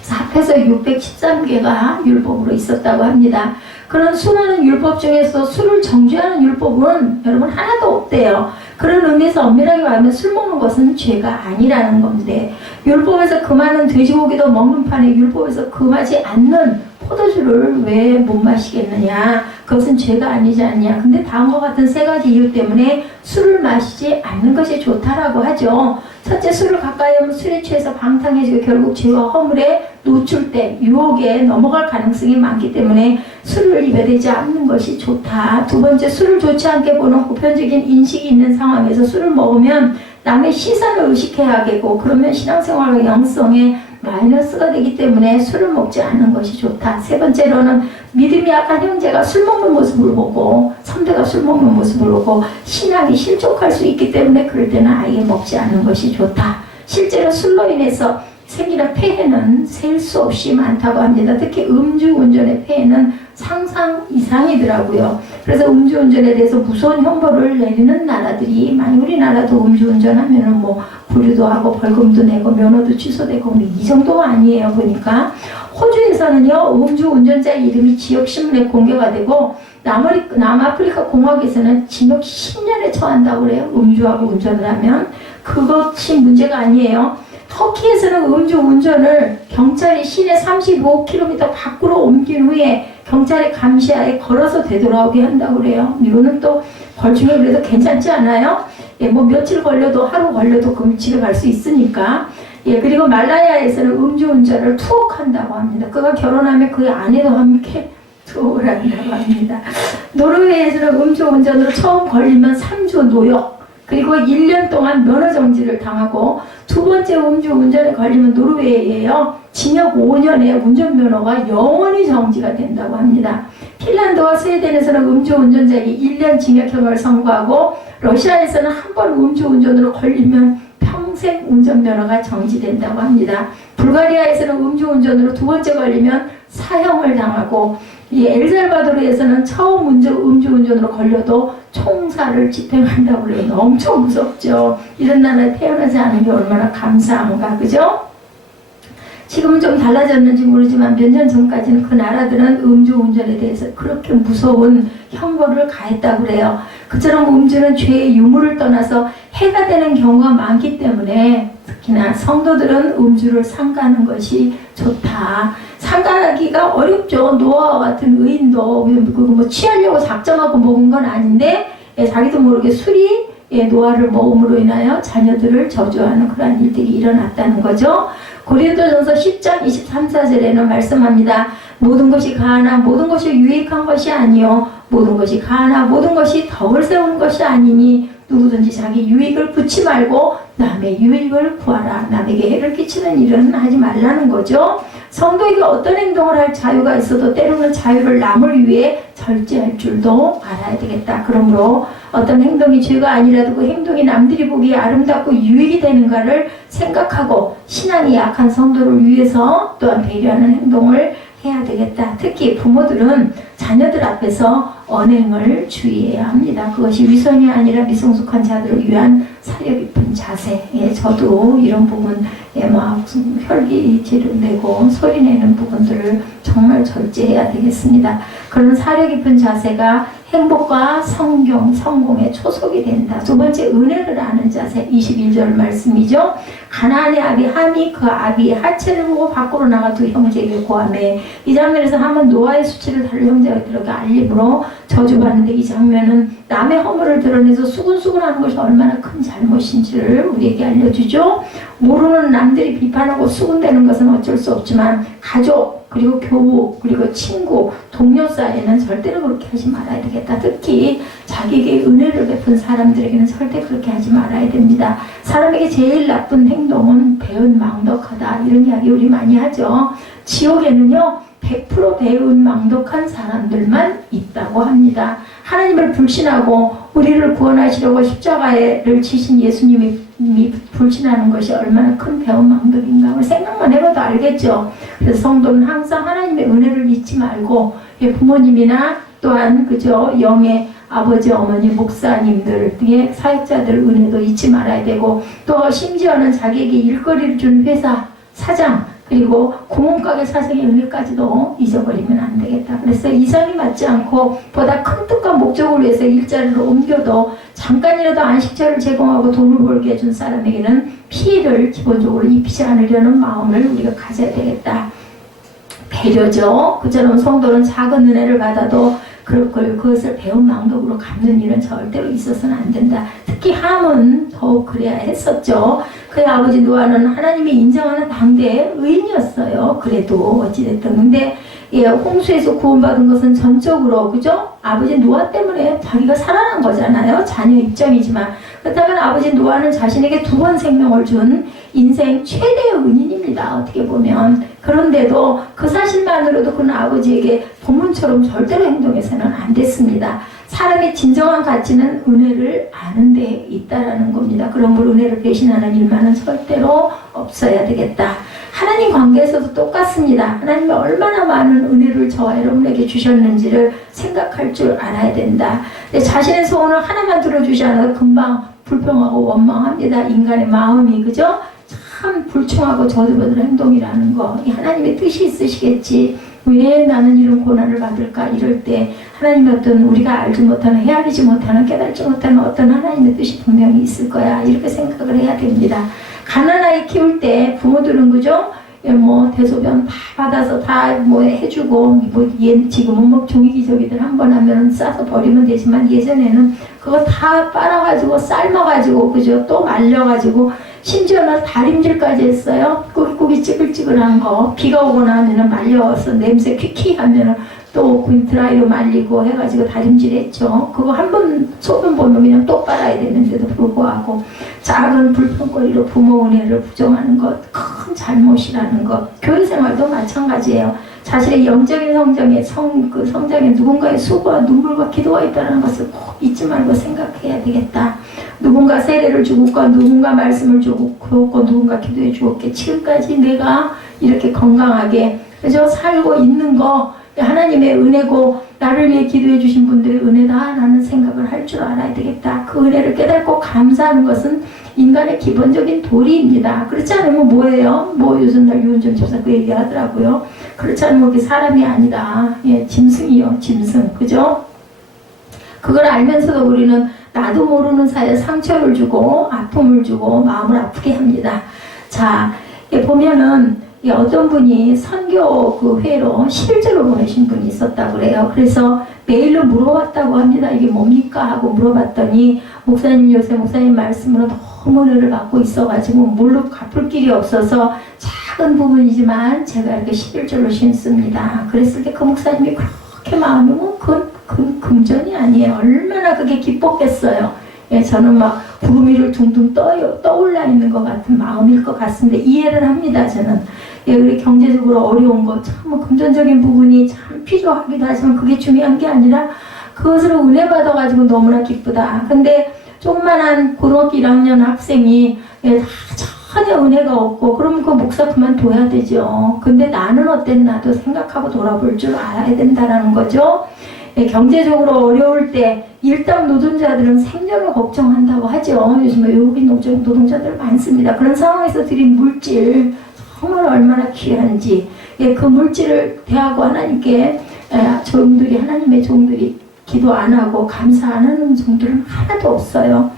합해서 613개가 율법으로 있었다고 합니다. 그런 수많은 율법 중에서 술을 정죄하는 율법은 여러분 하나도 없대요. 그런 의미에서 엄밀하게 말하면 술 먹는 것은 죄가 아니라는 건데, 율법에서 금하는 돼지고기도 먹는 판에 율법에서 금하지 않는 포도주를 왜 못 마시겠느냐, 그것은 죄가 아니지 않냐. 근데 다음과 같은 세 가지 이유 때문에 술을 마시지 않는 것이 좋다라고 하죠. 첫째, 술을 가까이 하면 술에 취해서 방탕해지고 결국 죄와 허물에 노출돼 유혹에 넘어갈 가능성이 많기 때문에 술을 입에 대지 않는 것이 좋다. 두 번째, 술을 좋지 않게 보는 보편적인 인식이 있는 상황에서 술을 먹으면 남의 시선을 의식해야 하겠고, 그러면 신앙생활과 영성에 마이너스가 되기 때문에 술을 먹지 않는 것이 좋다. 세 번째로는 믿음이 약한 형제가 술 먹는 모습을 보고, 선배가 술 먹는 모습을 보고 신앙이 실족할 수 있기 때문에 그럴 때는 아예 먹지 않는 것이 좋다. 실제로 술로 인해서 생기는 폐해는 셀 수 없이 많다고 합니다. 특히 음주운전의 폐해는 상상 이상이더라고요. 그래서 음주운전에 대해서 무서운 형벌을 내리는 나라들이 많이, 우리나라도 음주운전하면은 뭐 구류도 하고 벌금도 내고 면허도 취소되고, 근데 이 정도가 아니에요. 보니까 호주에서는요, 음주운전자의 이름이 지역신문에 공개가 되고, 남아프리카 공화국에서는 징역 10년에 처한다고 그래요. 음주하고 운전을 하면. 그것이 문제가 아니에요. 터키에서는 음주운전을 경찰이 시내 35km 밖으로 옮긴 후에 경찰의 감시하에 걸어서 되돌아오게 한다고 그래요. 이거는 또 벌중에 그래도 괜찮지 않아요? 예, 뭐 며칠 걸려도, 하루 걸려도 금치를 갈 수 있으니까. 예, 그리고 말라야에서는 음주운전을 투옥한다고 합니다. 그가 결혼하면 그 아내도 함께 투옥을 한다고 합니다. 노르웨이에서는 음주운전으로 처음 걸리면 3주 노역, 그리고 1년 동안 면허정지를 당하고, 두 번째 음주운전에 걸리면 노르웨이에요, 징역 5년에 운전면허가 영원히 정지가 된다고 합니다. 핀란드와 스웨덴에서는 음주운전자에게 1년 징역형을 선고하고, 러시아에서는 한 번 음주운전으로 걸리면 평생 운전면허가 정지된다고 합니다. 불가리아에서는 음주운전으로 두 번째 걸리면 사형을 당하고, 이 엘살바도르에서는 처음 음주운전으로 걸려도 총살을 집행한다고 그래요. 엄청 무섭죠. 이런 나라에 태어나지 않은 게 얼마나 감사한가, 그죠? 지금은 좀 달라졌는지 모르지만 몇 년 전까지는 그 나라들은 음주운전에 대해서 그렇게 무서운 형벌을 가했다고 그래요. 그처럼 음주는 죄의 유무를 떠나서 해가 되는 경우가 많기 때문에 특히나 성도들은 음주를 삼가는 것이 좋다. 삼가하기가 어렵죠. 노아와 같은 의인도 뭐 취하려고 작정하고 먹은 건 아닌데, 자기도 모르게 술이 노아를 먹음으로 인하여 자녀들을 저주하는 그러한 일들이 일어났다는 거죠. 고린도전서 10장 23~24절에는 말씀합니다. 모든 것이 가하나 모든 것이 유익한 것이 아니요 모든 것이 가하나 모든 것이 덕을 세우는 것이 아니니 누구든지 자기 유익을 구치 말고 남의 유익을 구하라. 남에게 해를 끼치는 일은 하지 말라는 거죠. 성도에게 어떤 행동을 할 자유가 있어도 때로는 자유를 남을 위해 절제할 줄도 알아야 되겠다. 그러므로 어떤 행동이 죄가 아니라도 그 행동이 남들이 보기에 아름답고 유익이 되는가를 생각하고 신앙이 약한 성도를 위해서 또한 배려하는 행동을 해야 되겠다. 특히 부모들은 자녀들 앞에서 언행을 주의해야 합니다. 그것이 위선이 아니라 미성숙한 자들을 위한 사유 사려 깊은 자세. 예, 저도 이런 부분, 예, 막 혈기지를 내고 소리 내는 부분들을 정말 절제해야 되겠습니다. 그런 사려 깊은 자세가 행복과 성경, 성공의 초석이 된다. 두 번째, 은혜를 아는 자세. 21절 말씀이죠. 가나안의 아비 함이 그 아비의 하체를 보고 밖으로 나가 두 형제에게 고하매. 이 장면에서 함은 노아의 수치를 다른 형제가 들어가 알림으로 저주받는데, 이 장면은 남의 허물을 드러내서 수군수군하는 것이 얼마나 큰 잘못인지를 우리에게 알려주죠. 모르는 남들이 비판하고 수군대는 것은 어쩔 수 없지만 가족, 그리고 교우, 그리고 친구, 동료 사이에는 절대로 그렇게 하지 말아야 되겠다. 특히 자기에게 은혜를 베푼 사람들에게는 절대 그렇게 하지 말아야 됩니다. 사람에게 제일 나쁜 행동은 배은망덕하다. 이런 이야기 우리 많이 하죠. 지옥에는요 100% 배은망덕한 사람들만 있다고 합니다. 하나님을 불신하고 우리를 구원하시려고 십자가를 지신 예수님이 불신하는 것이 얼마나 큰 배은망덕인가 생각만 해봐도 알겠죠. 그래서 성도는 항상 하나님의 은혜를 잊지 말고 부모님이나 또한 그저 영의 아버지, 어머니, 목사님들 등의 사역자들 은혜도 잊지 말아야 되고, 또 심지어는 자기에게 일거리를 준 회사 사장, 그리고 구멍가게 사장의 은혜까지도 잊어버리면 안 되겠다. 그래서 이상이 맞지 않고 보다 큰 뜻과 목적을 위해서 일자리를 옮겨도 잠깐이라도 안식처를 제공하고 돈을 벌게 해준 사람에게는 피해를 기본적으로 입히지 않으려는 마음을 우리가 가져야 되겠다. 배려죠. 그처럼 성도는 작은 은혜를 받아도 그것을 배은망덕으로 갚는 일은 절대로 있어서는 안 된다. 특히 함은 더욱 그래야 했었죠. 그의 아버지 노아는 하나님이 인정하는 당대의 의인이었어요. 그래도 어찌됐든. 근데 홍수에서 구원받은 것은 전적으로, 그죠? 아버지 노아 때문에 자기가 살아난 거잖아요. 자녀 입장이지만. 그렇다면 아버지 노아는 자신에게 2번 생명을 준 인생 최대의 은인입니다. 어떻게 보면. 그런데도 그 사실만으로도 그는 아버지에게 본문처럼 절대로 행동해서는 안 됐습니다. 사람의 진정한 가치는 은혜를 아는 데 있다라는 겁니다. 그러므로 은혜를 배신하는 일만은 절대로 없어야 되겠다. 하나님 관계에서도 똑같습니다. 하나님이 얼마나 많은 은혜를 저와 여러분에게 주셨는지를 생각할 줄 알아야 된다. 자신의 소원을 하나만 들어주지 않아도 금방 불평하고 원망합니다. 인간의 마음이, 그죠? 참 불충하고 저주받을 행동이라는 거. 이 하나님의 뜻이 있으시겠지. 왜 나는 이런 고난을 받을까? 이럴 때 하나님의 어떤 우리가 알지 못하는, 헤아리지 못하는, 깨달지 못하는 어떤 하나님의 뜻이 분명히 있을 거야. 이렇게 생각을 해야 됩니다. 가난아이 키울 때 부모들은, 그죠? 대소변 다 받아서 다 해주고, 지금은 종이기저귀들 한 번 하면 싸서 버리면 되지만, 예전에는 그거 다 빨아가지고 삶아가지고, 그죠? 또 말려가지고, 심지어는 다림질까지 했어요. 꾹꾹이 찌글찌글한 거. 비가 오고 나면은 말려서 냄새 퀴퀴 하면은 또 드라이로 말리고 해가지고 다림질 했죠. 그거 한 번 소변 보면 그냥 또 빨아야 되는데도 불구하고 작은 불평거리로 부모 은혜를 부정하는 것, 큰 잘못이라는 것. 교회 생활도 마찬가지예요. 자신의 영적인 성장에 누군가의 수고와 눈물과 기도가 있다는 것을 꼭 잊지 말고 생각해야 되겠다. 누군가 세례를 주었고, 누군가 말씀을 주었고, 누군가 기도해 주었고, 지금까지 내가 이렇게 건강하게 그저 살고 있는 거 하나님의 은혜고, 나를 위해 기도해 주신 분들의 은혜다라는 생각을 할 줄 알아야 되겠다. 그 은혜를 깨닫고 감사하는 것은 인간의 기본적인 도리입니다. 그렇지 않으면 뭐예요? 요즘 날 유은정 집사 그 얘기 하더라고요. 그렇지 않으면 그게 사람이 아니다. 짐승이요, 짐승. 그죠? 그걸 알면서도 우리는 나도 모르는 사이에 상처를 주고 아픔을 주고 마음을 아프게 합니다. 자, 보면은 어떤 분이 선교 그 회로 11절을 보내신 분이 있었다고 그래요. 그래서 메일로 물어봤다고 합니다. 이게 뭡니까? 하고 물어봤더니, 목사님 요새 목사님 말씀으로 너무 은혜를 받고 있어가지고 물로 갚을 길이 없어서 작은 부분이지만 제가 이렇게 11절을 신습니다. 그랬을 때 그 목사님이 그렇게 마음이 그 금전이 아니에요. 얼마나 그게 기뻤겠어요. 저는 막 구름 위를 둥둥 떠올라 있는 것 같은 마음일 것 같습니다. 이해를 합니다, 저는. 우리 경제적으로 어려운 거, 참 금전적인 부분이 참 필요하기도 하지만 그게 중요한 게 아니라 그것으로 은혜 받아가지고 너무나 기쁘다. 근데 조그만한 고등학교 1학년 학생이 전혀 은혜가 없고, 그러면 그 목사 그만둬야 되죠. 근데 나는 어땠나도 생각하고 돌아볼 줄 알아야 된다는 거죠. 경제적으로 어려울 때 일당 노동자들은 생존을 걱정한다고 하죠. 요즘 외국인 노동자들 많습니다. 그런 상황에서 드린 물질 정말 얼마나 귀한지 그 물질을 대하고 하나님께 하나님의 종들이 기도 안 하고 감사 안 하는 종들은 하나도 없어요.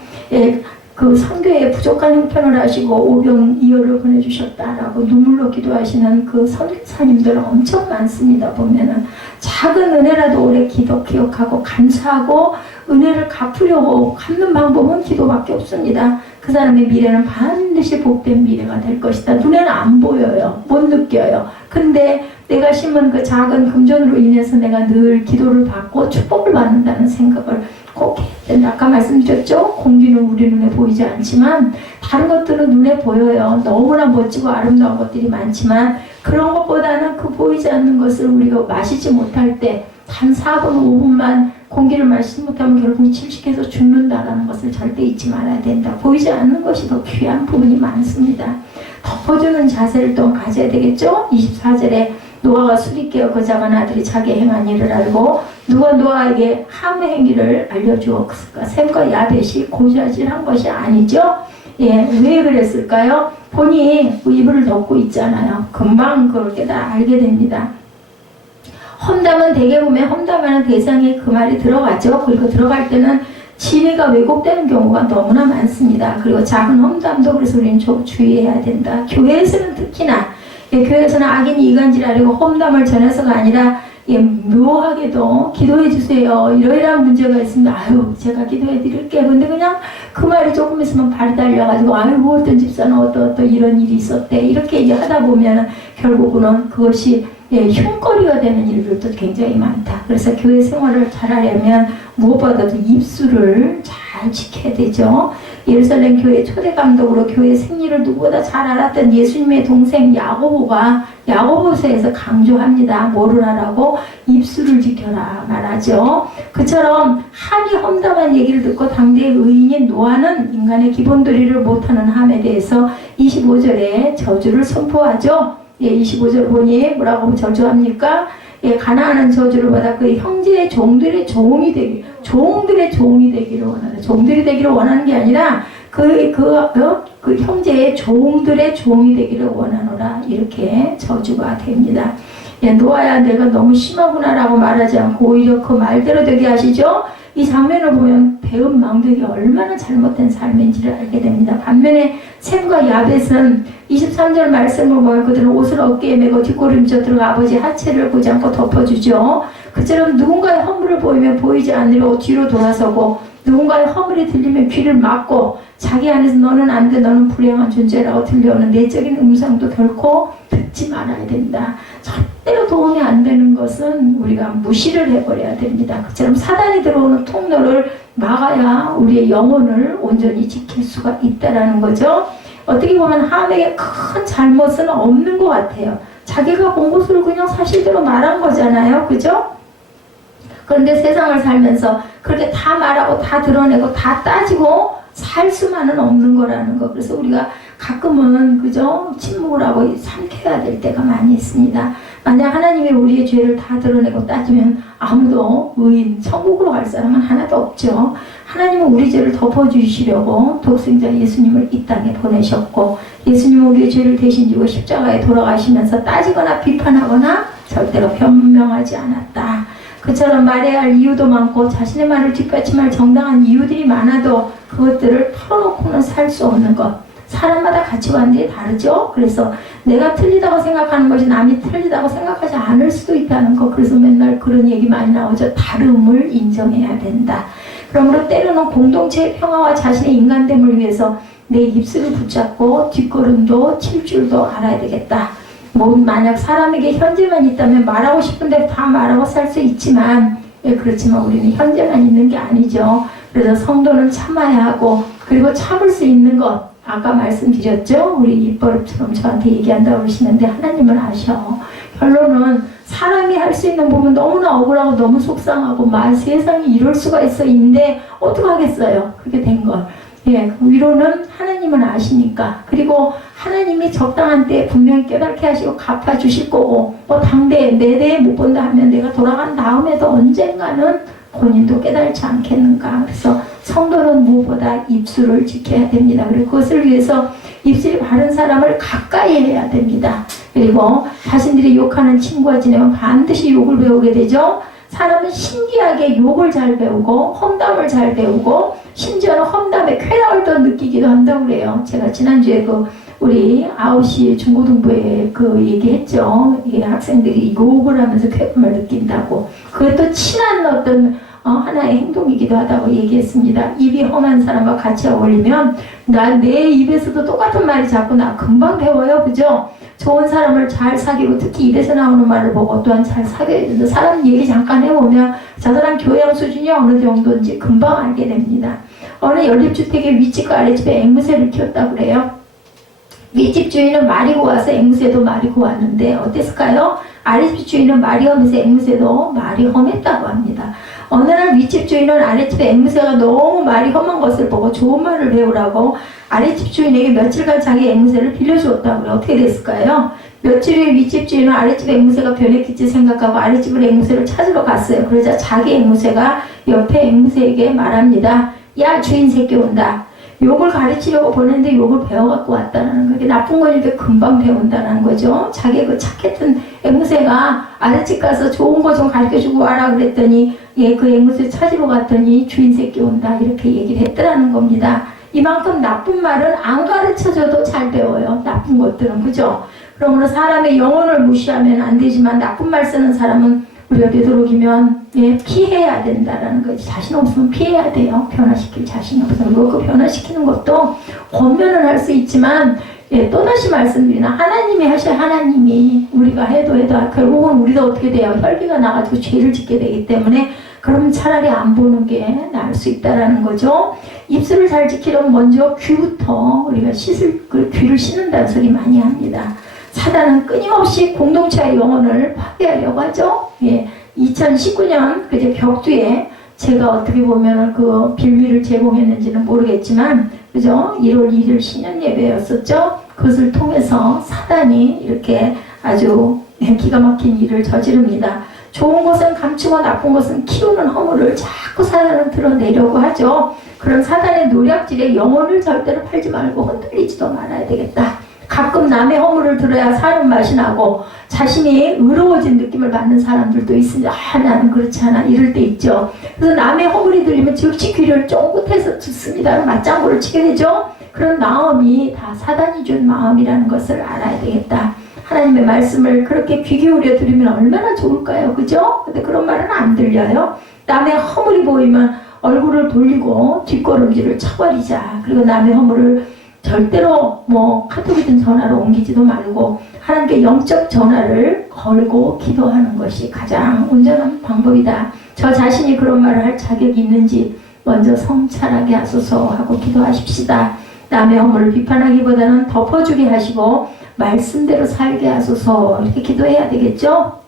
그 선교에 부족한 형편을 하시고 오병이어를 보내주셨다라고 눈물로 기도하시는 그 선교사님들 엄청 많습니다. 보면은 작은 은혜라도 오래 기억하고 감사하고 은혜를 갚으려고 갚는 방법은 기도밖에 없습니다. 그 사람의 미래는 반드시 복된 미래가 될 것이다. 눈에는 안 보여요. 못 느껴요. 근데 내가 심은 그 작은 금전으로 인해서 내가 늘 기도를 받고 축복을 받는다는 생각을 꼭 해야 된다. 아까 말씀드렸죠? 공기는 우리 눈에 보이지 않지만 다른 것들은 눈에 보여요. 너무나 멋지고 아름다운 것들이 많지만 그런 것보다는 그 보이지 않는 것을 우리가 마시지 못할 때 단 4분, 5분만 공기를 마시지 못하면 결국 질식해서 죽는다라는 것을 절대 잊지 말아야 된다. 보이지 않는 것이 더 귀한 부분이 많습니다. 덮어주는 자세를 또 가져야 되겠죠? 24절에 노아가 술이 깨어 그 작은 아들이 자기 행한 일을 알고 누가 노아에게 함의 행위를 알려주었을까? 셈과 야벳이 고자질한 것이 아니죠? 왜 그랬을까요? 본인이 이불을 덮고 있잖아요. 금방 그렇게 다 알게 됩니다. 험담은 대개 보면 험담하는 대상에 그 말이 들어가죠. 그리고 들어갈 때는 진위가 왜곡되는 경우가 너무나 많습니다. 그리고 작은 험담도 그래서 우리는 좀 주의해야 된다. 교회에서는 특히나 교회에서는 악인이 이간질하려고 험담을 전해서가 아니라 묘하게도 기도해 주세요. 이러이러한 문제가 있으면 아유 제가 기도해 드릴게요. 근데 그냥 그 말이 조금 있으면 발이 달려가지고 아유 어떤 집사는 어떤 이런 일이 있었대. 이렇게 얘기하다 보면 결국은 그것이 흉거리가 되는 일들도 굉장히 많다. 그래서 교회 생활을 잘하려면 무엇보다도 입술을 잘 지켜야 되죠. 예루살렘 교회 초대 감독으로 교회 생리를 누구보다 잘 알았던 예수님의 동생 야고보가 야고보서에서 강조합니다. 뭐를 하라고? 입술을 지켜라 말하죠. 그처럼 함이 험담한 얘기를 듣고 당대의 의인인 노아는 인간의 기본 도리를 못하는 함에 대해서 25절에 저주를 선포하죠. 25절 보니 뭐라고 저주합니까? 가나안은 저주를 받아 그 형제의 종들의 종이 되기를 원한다. 종들이 되기를 원하는 게 아니라 그 형제의 종들의 종이 되기를 원하노라. 이렇게 저주가 됩니다. 노아야 내가 너무 심하구나라고 말하지 않고 오히려 그 말대로 되게 하시죠. 이 장면을 보면 배은 망덕이 얼마나 잘못된 삶인지를 알게 됩니다. 반면에 셈과 야벳은 23절 말씀을 보면 그들은 옷을 어깨에 메고 뒷걸음져 들어가 아버지 하체를 보지 않고 덮어주죠. 그처럼 누군가의 허물을 보이면 보이지 않으려고 뒤로 돌아서고 누군가의 허물이 들리면 귀를 막고 자기 안에서 너는 안 돼, 너는 불행한 존재라고 들려오는 내적인 음성도 결코 듣지 말아야 된다. 절대로 도움이 안 되는 것은 우리가 무시를 해버려야 됩니다. 그처럼 사단이 들어오는 통로를 막아야 우리의 영혼을 온전히 지킬 수가 있다는 거죠. 어떻게 보면 함에게 큰 잘못은 없는 것 같아요. 자기가 본 것을 그냥 사실대로 말한 거잖아요. 그죠? 그런데 세상을 살면서 그렇게 다 말하고 다 드러내고 다 따지고 살 수만은 없는 거라는 거. 그래서 우리가 가끔은 그죠? 침묵을 하고 삼켜야 될 때가 많이 있습니다. 만약 하나님이 우리의 죄를 다 드러내고 따지면 아무도 의인, 천국으로 갈 사람은 하나도 없죠. 하나님은 우리 죄를 덮어주시려고 독생자 예수님을 이 땅에 보내셨고 예수님은 우리의 죄를 대신 지고 십자가에 돌아가시면서 따지거나 비판하거나 절대로 변명하지 않았다. 그처럼 말해야 할 이유도 많고 자신의 말을 뒷받침할 정당한 이유들이 많아도 그것들을 털어놓고는 살 수 없는 것. 사람마다 가치관들이 다르죠. 그래서 내가 틀리다고 생각하는 것이 남이 틀리다고 생각하지 않을 수도 있다는 것. 그래서 맨날 그런 얘기 많이 나오죠. 다름을 인정해야 된다. 그러므로 때로는 공동체의 평화와 자신의 인간됨을 위해서 내 입술을 붙잡고 뒷걸음도 칠 줄도 알아야 되겠다. 만약 사람에게 현재만 있다면 말하고 싶은 대로 다 말하고 살 수 있지만 그렇지만 우리는 현재만 있는 게 아니죠. 그래서 성도는 참아야 하고 그리고 참을 수 있는 것 아까 말씀드렸죠. 우리 입버릇처럼 저한테 얘기한다고 그러시는데 하나님은 아셔. 결론은 사람이 할 수 있는 부분 너무나 억울하고 너무 속상하고 세상이 이럴 수가 있어 인데 어떡하겠어요. 그렇게 된 걸. 예, 위로는 하나님은 아시니까. 그리고 하나님이 적당한 때 분명히 깨닫게 하시고 갚아주실 거고, 뭐 당대, 내 대에 못 본다 하면 내가 돌아간 다음에도 언젠가는 본인도 깨달지 않겠는가. 그래서 성도는 무엇보다 입술을 지켜야 됩니다. 그리고 그것을 위해서 입술이 바른 사람을 가까이 해야 됩니다. 그리고 자신들이 욕하는 친구와 지내면 반드시 욕을 배우게 되죠. 사람은 신기하게 욕을 잘 배우고 험담을 잘 배우고 심지어는 험담에 쾌락을 더 느끼기도 한다고 그래요. 제가 지난주에 우리 9시 중고등부에 얘기했죠. 이게 학생들이 욕을 하면서 쾌감을 느낀다고. 그것도 친한 어떤 하나의 행동이기도 하다고 얘기했습니다. 입이 험한 사람과 같이 어울리면 내 입에서도 똑같은 말이 자꾸 나 금방 배워요. 그죠? 좋은 사람을 잘 사귀고 특히 입에서 나오는 말을 보고 또한 잘 사귀어야 된다. 사람 얘기 잠깐 해보면 저 사람 교양 수준이 어느 정도인지 금방 알게 됩니다. 어느 연립주택의 윗집과 아랫집에 앵무새를 키웠다고 그래요. 윗집 주인은 말이 고와서 앵무새도 말이 고왔는데 어땠을까요? 아랫집 주인은 말이 험해서 앵무새도 말이 험했다고 합니다. 어느 날 윗집 주인은 아랫집에 앵무새가 너무 말이 험한 것을 보고 좋은 말을 배우라고 아랫집 주인에게 며칠간 자기 앵무새를 빌려주었다고 해요. 어떻게 됐을까요? 며칠 후에 윗집 주인은 아랫집 앵무새가 변했겠지 생각하고 아랫집으로 앵무새를 찾으러 갔어요. 그러자 자기 앵무새가 옆에 앵무새에게 말합니다. 야, 주인 새끼 온다. 욕을 가르치려고 보냈는데 욕을 배워갖고 왔다는 거예요. 나쁜 거니까 금방 배운다는 거죠. 자기 그 착했던 앵무새가 아랫집 가서 좋은 거 좀 가르쳐주고 와라 그랬더니 그 앵무새 찾으러 갔더니 주인 새끼 온다 이렇게 얘기를 했더라는 겁니다. 이만큼 나쁜 말은 안 가르쳐줘도 잘 배워요. 나쁜 것들은. 그죠? 그러므로 사람의 영혼을 무시하면 안 되지만 나쁜 말 쓰는 사람은 우리가 되도록이면 피해야 된다라는 거지. 자신 없으면 피해야 돼요. 변화시킬 자신이 없으면. 그리고 그 변화시키는 것도 권면을 할 수 있지만 또 다시 말씀드리나 하나님이 하셔. 하나님이 우리가 해도 결국은 우리도 어떻게 돼요? 혈기가 나가지고 죄를 짓게 되기 때문에 그럼 차라리 안 보는 게 나을 수 있다라는 거죠. 입술을 잘 지키려면 먼저 귀부터 우리가 귀를 씻는다는 소리 많이 합니다. 사단은 끊임없이 공동체의 영혼을 파괴하려고 하죠. 2019년 그제 벽두에 제가 어떻게 보면 그 빌미를 제공했는지는 모르겠지만, 그죠? 1월 1일 신년 예배였었죠. 그것을 통해서 사단이 이렇게 아주 기가 막힌 일을 저지릅니다. 좋은 것은 감추고 나쁜 것은 키우는 허물을 자꾸 사단은 드러내려고 하죠. 그런 사단의 노략질에 영혼을 절대로 팔지 말고 흔들리지도 말아야 되겠다. 가끔 남의 허물을 들어야 사는 맛이 나고 자신이 의로워진 느낌을 받는 사람들도 있습니다. 나는 그렇지 않아. 이럴 때 있죠. 그래서 남의 허물이 들리면 즉시 귀를 쫑긋해서 듣습니다. 맞장구를 치게 되죠. 그런 마음이 다 사단이 준 마음이라는 것을 알아야 되겠다. 하나님의 말씀을 그렇게 귀 기울여 들으면 얼마나 좋을까요? 그죠? 근데 그런 말은 안 들려요. 남의 허물이 보이면 얼굴을 돌리고 뒷걸음질을 쳐버리자. 그리고 남의 허물을 절대로 카톡이든 전화로 옮기지도 말고 하나님께 영적 전화를 걸고 기도하는 것이 가장 온전한 방법이다. 저 자신이 그런 말을 할 자격이 있는지 먼저 성찰하게 하소서 하고 기도하십시다. 남의 허물을 비판하기보다는 덮어주게 하시고 말씀대로 살게 하소서 이렇게 기도해야 되겠죠?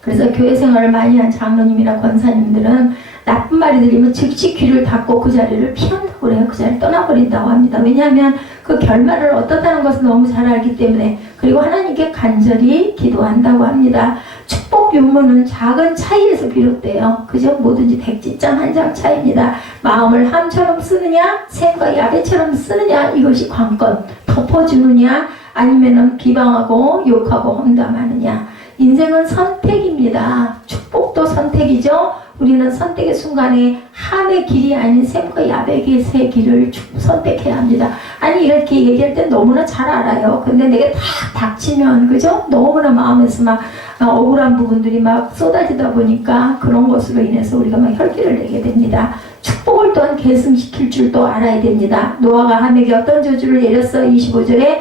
그래서 교회 생활을 많이 한 장로님이나 권사님들은 나쁜 말이 들리면 즉시 귀를 닫고 그 자리를 피한다고 그래요. 그 자리를 떠나버린다고 합니다. 왜냐하면 그 결말을 어떻다는 것을 너무 잘 알기 때문에. 그리고 하나님께 간절히 기도한다고 합니다. 축복 유무는 작은 차이에서 비롯돼요. 그죠? 뭐든지 백지장 한 장 차이입니다. 마음을 함처럼 쓰느냐 샘과 야배처럼 쓰느냐 이것이 관건. 덮어주느냐 아니면은 비방하고 욕하고 험담하느냐. 인생은 선택입니다. 축복도 선택이죠. 우리는 선택의 순간에 함의 길이 아닌 샘과 야백의 길을 선택해야 합니다. 아니 이렇게 얘기할 때 너무나 잘 알아요. 근데 내게 다 닥치면 그죠? 너무나 마음에서 막 억울한 부분들이 막 쏟아지다 보니까 그런 것으로 인해서 우리가 막 혈기를 내게 됩니다. 축복을 또한 계승시킬 줄도 알아야 됩니다. 노아가 함에게 어떤 저주를 내렸어? 25절에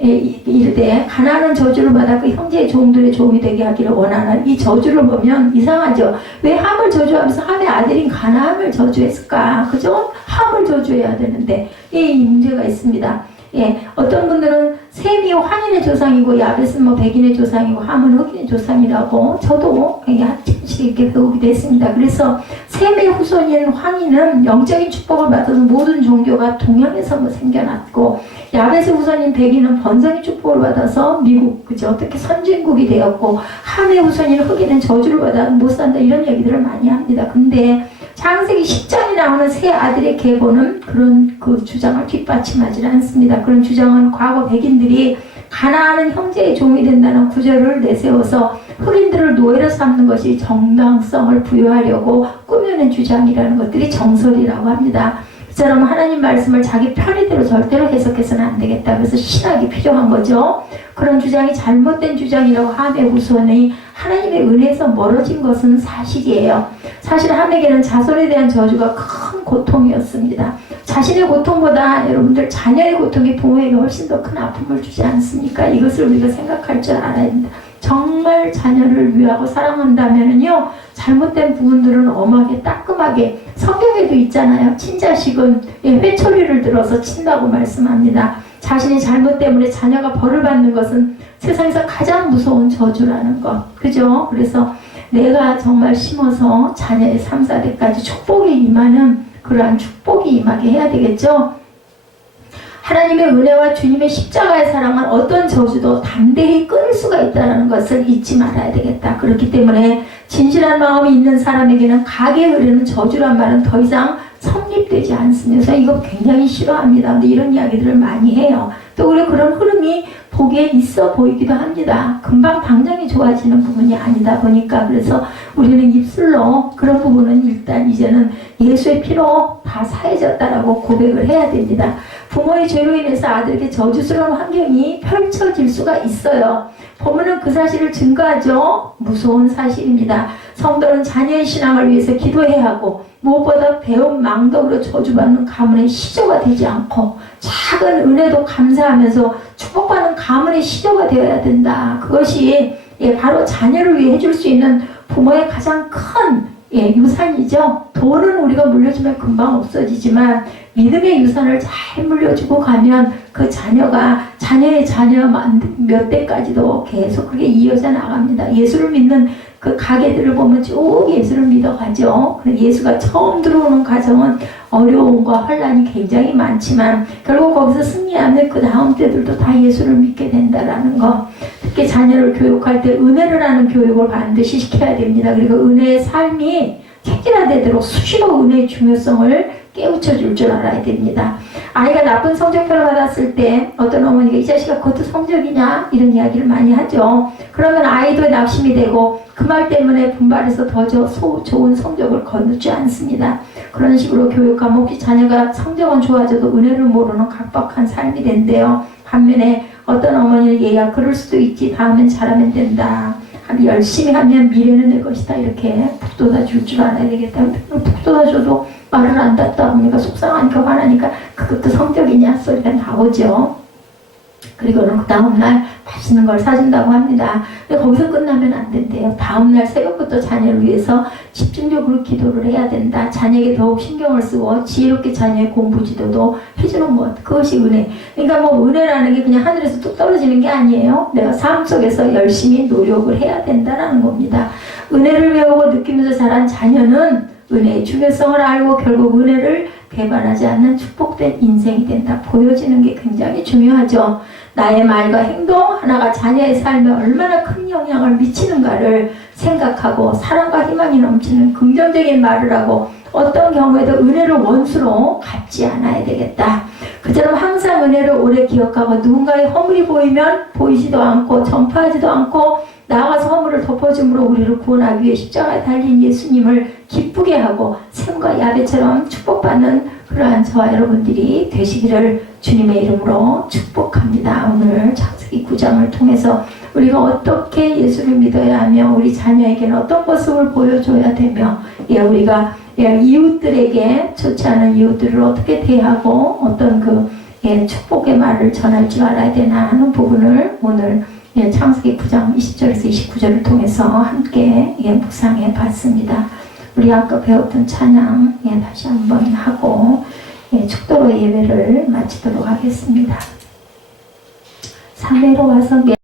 이르되 가나안은 저주를 받아 그 형제의 종들의 종이 되게 하기를 원하나. 이 저주를 보면 이상하죠. 왜 함을 저주하면서 함의 아들인 가나안을 저주했을까? 그죠? 함을 저주해야 되는데 이 문제가 있습니다. 예, 어떤 분들은 셈이 환인의 조상이고 야벳은 뭐 백인의 조상이고 함은 흑인의 조상이라고 저도 하나씩 이렇게 배우기도 했습니다. 그래서 셈의 후손인 환인은 영적인 축복을 받아서 모든 종교가 동양에서 뭐 생겨났고, 야벳의 후손인 백인은 번성의 축복을 받아서 미국, 그죠? 어떻게 선진국이 되었고, 함의 후손인 흑인은 저주를 받아 못 산다, 이런 얘기들을 많이 합니다. 근데 창세기 10장에 나오는 세 아들의 계보는 그런 그 주장을 뒷받침하지 않습니다. 그런 주장은 과거 백인들이 가나안은 형제의 종이 된다는 구절을 내세워서 흑인들을 노예로 삼는 것이 정당성을 부여하려고 꾸며낸 주장이라는 것들이 정설이라고 합니다. 그처럼 하나님 말씀을 자기 편의대로 절대로 해석해서는 안 되겠다. 그래서 신학이 필요한 거죠. 그런 주장이 잘못된 주장이라고 함의 후손이 하나님의 은혜에서 멀어진 것은 사실이에요. 사실 함에게는 자손에 대한 저주가 큰 고통이었습니다. 자신의 고통보다 여러분들 자녀의 고통이 부모에게 훨씬 더 큰 아픔을 주지 않습니까? 이것을 우리가 생각할 줄 알아야 합니다. 정말 자녀를 위하고 사랑한다면요, 잘못된 부분들은 엄하게 따끔하게, 성경에도 있잖아요. 친자식은 회초리를 들어서 친다고 말씀합니다. 자신의 잘못 때문에 자녀가 벌을 받는 것은 세상에서 가장 무서운 저주라는 것, 그죠? 그래서 내가 정말 심어서 자녀의 3, 4대까지 축복이 임하는 그러한 축복이 임하게 해야 되겠죠? 하나님의 은혜와 주님의 십자가의 사랑은 어떤 저주도 담대히 끊을 수가 있다는 것을 잊지 말아야 되겠다. 그렇기 때문에 진실한 마음이 있는 사람에게는 각에 흐르는 저주란 말은 더 이상 성립되지 않습니다. 그래서 이거 굉장히 싫어합니다. 근데 이런 이야기들을 많이 해요. 또 우리 그런 흐름이 보기에 있어 보이기도 합니다. 금방 당장이 좋아지는 부분이 아니다 보니까, 그래서 우리는 입술로 그런 부분은 일단 이제는 예수의 피로 다 사해졌다라고 고백을 해야 됩니다. 부모의 죄로 인해서 아들에게 저주스러운 환경이 펼쳐질 수가 있어요. 본문은 그 사실을 증거하죠. 무서운 사실입니다. 성도는 자녀의 신앙을 위해서 기도해야 하고, 무엇보다 배운 망덕으로 저주받는 가문의 시조가 되지 않고, 작은 은혜도 감사하면서 축복받는 가문의 시조가 되어야 된다. 그것이 바로 자녀를 위해 해줄 수 있는 부모의 가장 큰 유산이죠. 돈은 우리가 물려주면 금방 없어지지만 믿음의 유산을 잘 물려주고 가면 그 자녀가 자녀의 자녀 몇 대까지도 계속 그게 이어져 나갑니다. 예수를 믿는 그 가게들을 보면 쭉 예수를 믿어가죠. 예수가 처음 들어오는 가정은 어려움과 혼란이 굉장히 많지만 결국 거기서 승리하면 그 다음 때들도 다 예수를 믿게 된다라는 거. 특히 자녀를 교육할 때 은혜를 하는 교육을 반드시 시켜야 됩니다. 그리고 은혜의 삶이 획일화되도록 수시로 은혜의 중요성을 깨우쳐 줄 줄 알아야 됩니다. 아이가 나쁜 성적표를 받았을 때 어떤 어머니가 이 자식아 그것도 성적이냐 이런 이야기를 많이 하죠. 그러면 아이도 낙심이 되고 그 말 때문에 분발해서 더 좋은 성적을 거두지 않습니다. 그런 식으로 교육하면 혹시 자녀가 성적은 좋아져도 은혜를 모르는 각박한 삶이 된대요. 반면에 어떤 어머니는 얘야 그럴 수도 있지, 다음엔 잘하면 된다, 열심히 하면 미래는 내 것이다, 이렇게 북돋아 줄 줄 알아야 되겠다. 북돋아 줘도 말을 안 듣다 보니까 속상하니까 화나니까 그것도 성적이냐 소리가 나오죠. 그리고는 그 다음날 맛있는 걸 사준다고 합니다. 근데 거기서 끝나면 안 된대요. 다음날 새벽부터 자녀를 위해서 집중적으로 기도를 해야 된다. 자녀에게 더욱 신경을 쓰고 지혜롭게 자녀의 공부 지도도 해주는 것, 그것이 은혜. 그러니까 뭐 은혜라는 게 그냥 하늘에서 뚝 떨어지는 게 아니에요. 내가 삶 속에서 열심히 노력을 해야 된다는 겁니다. 은혜를 배우고 느끼면서 자란 자녀는 은혜의 중요성을 알고 결국 은혜를 배반하지 않는 축복된 인생이 된다. 보여지는 게 굉장히 중요하죠. 나의 말과 행동 하나가 자녀의 삶에 얼마나 큰 영향을 미치는가를 생각하고 사랑과 희망이 넘치는 긍정적인 말을 하고 어떤 경우에도 은혜를 원수로 갚지 않아야 되겠다. 그처럼 항상 은혜를 오래 기억하고 누군가의 허물이 보이면 보이지도 않고 전파하지도 않고 나아가서 허물을 덮어줌으로 우리를 구원하기 위해 십자가에 달린 예수님을 기쁘게 하고 샘과 야베처럼 축복받는 그러한 저와 여러분들이 되시기를 주님의 이름으로 축복합니다. 오늘 창세기 9장을 통해서 우리가 어떻게 예수를 믿어야 하며 우리 자녀에게는 어떤 모습을 보여줘야 되며 우리가 이웃들에게 좋지 않은 이웃들을 어떻게 대하고 어떤 그 축복의 말을 전할 줄 알아야 되나 하는 부분을 오늘 창세기 9장 20절에서 29절을 통해서 함께 묵상해 봤습니다. 우리 아까 배웠던 찬양 다시 한번 하고 축도로 예배를 마치도록 하겠습니다. 사매로 와서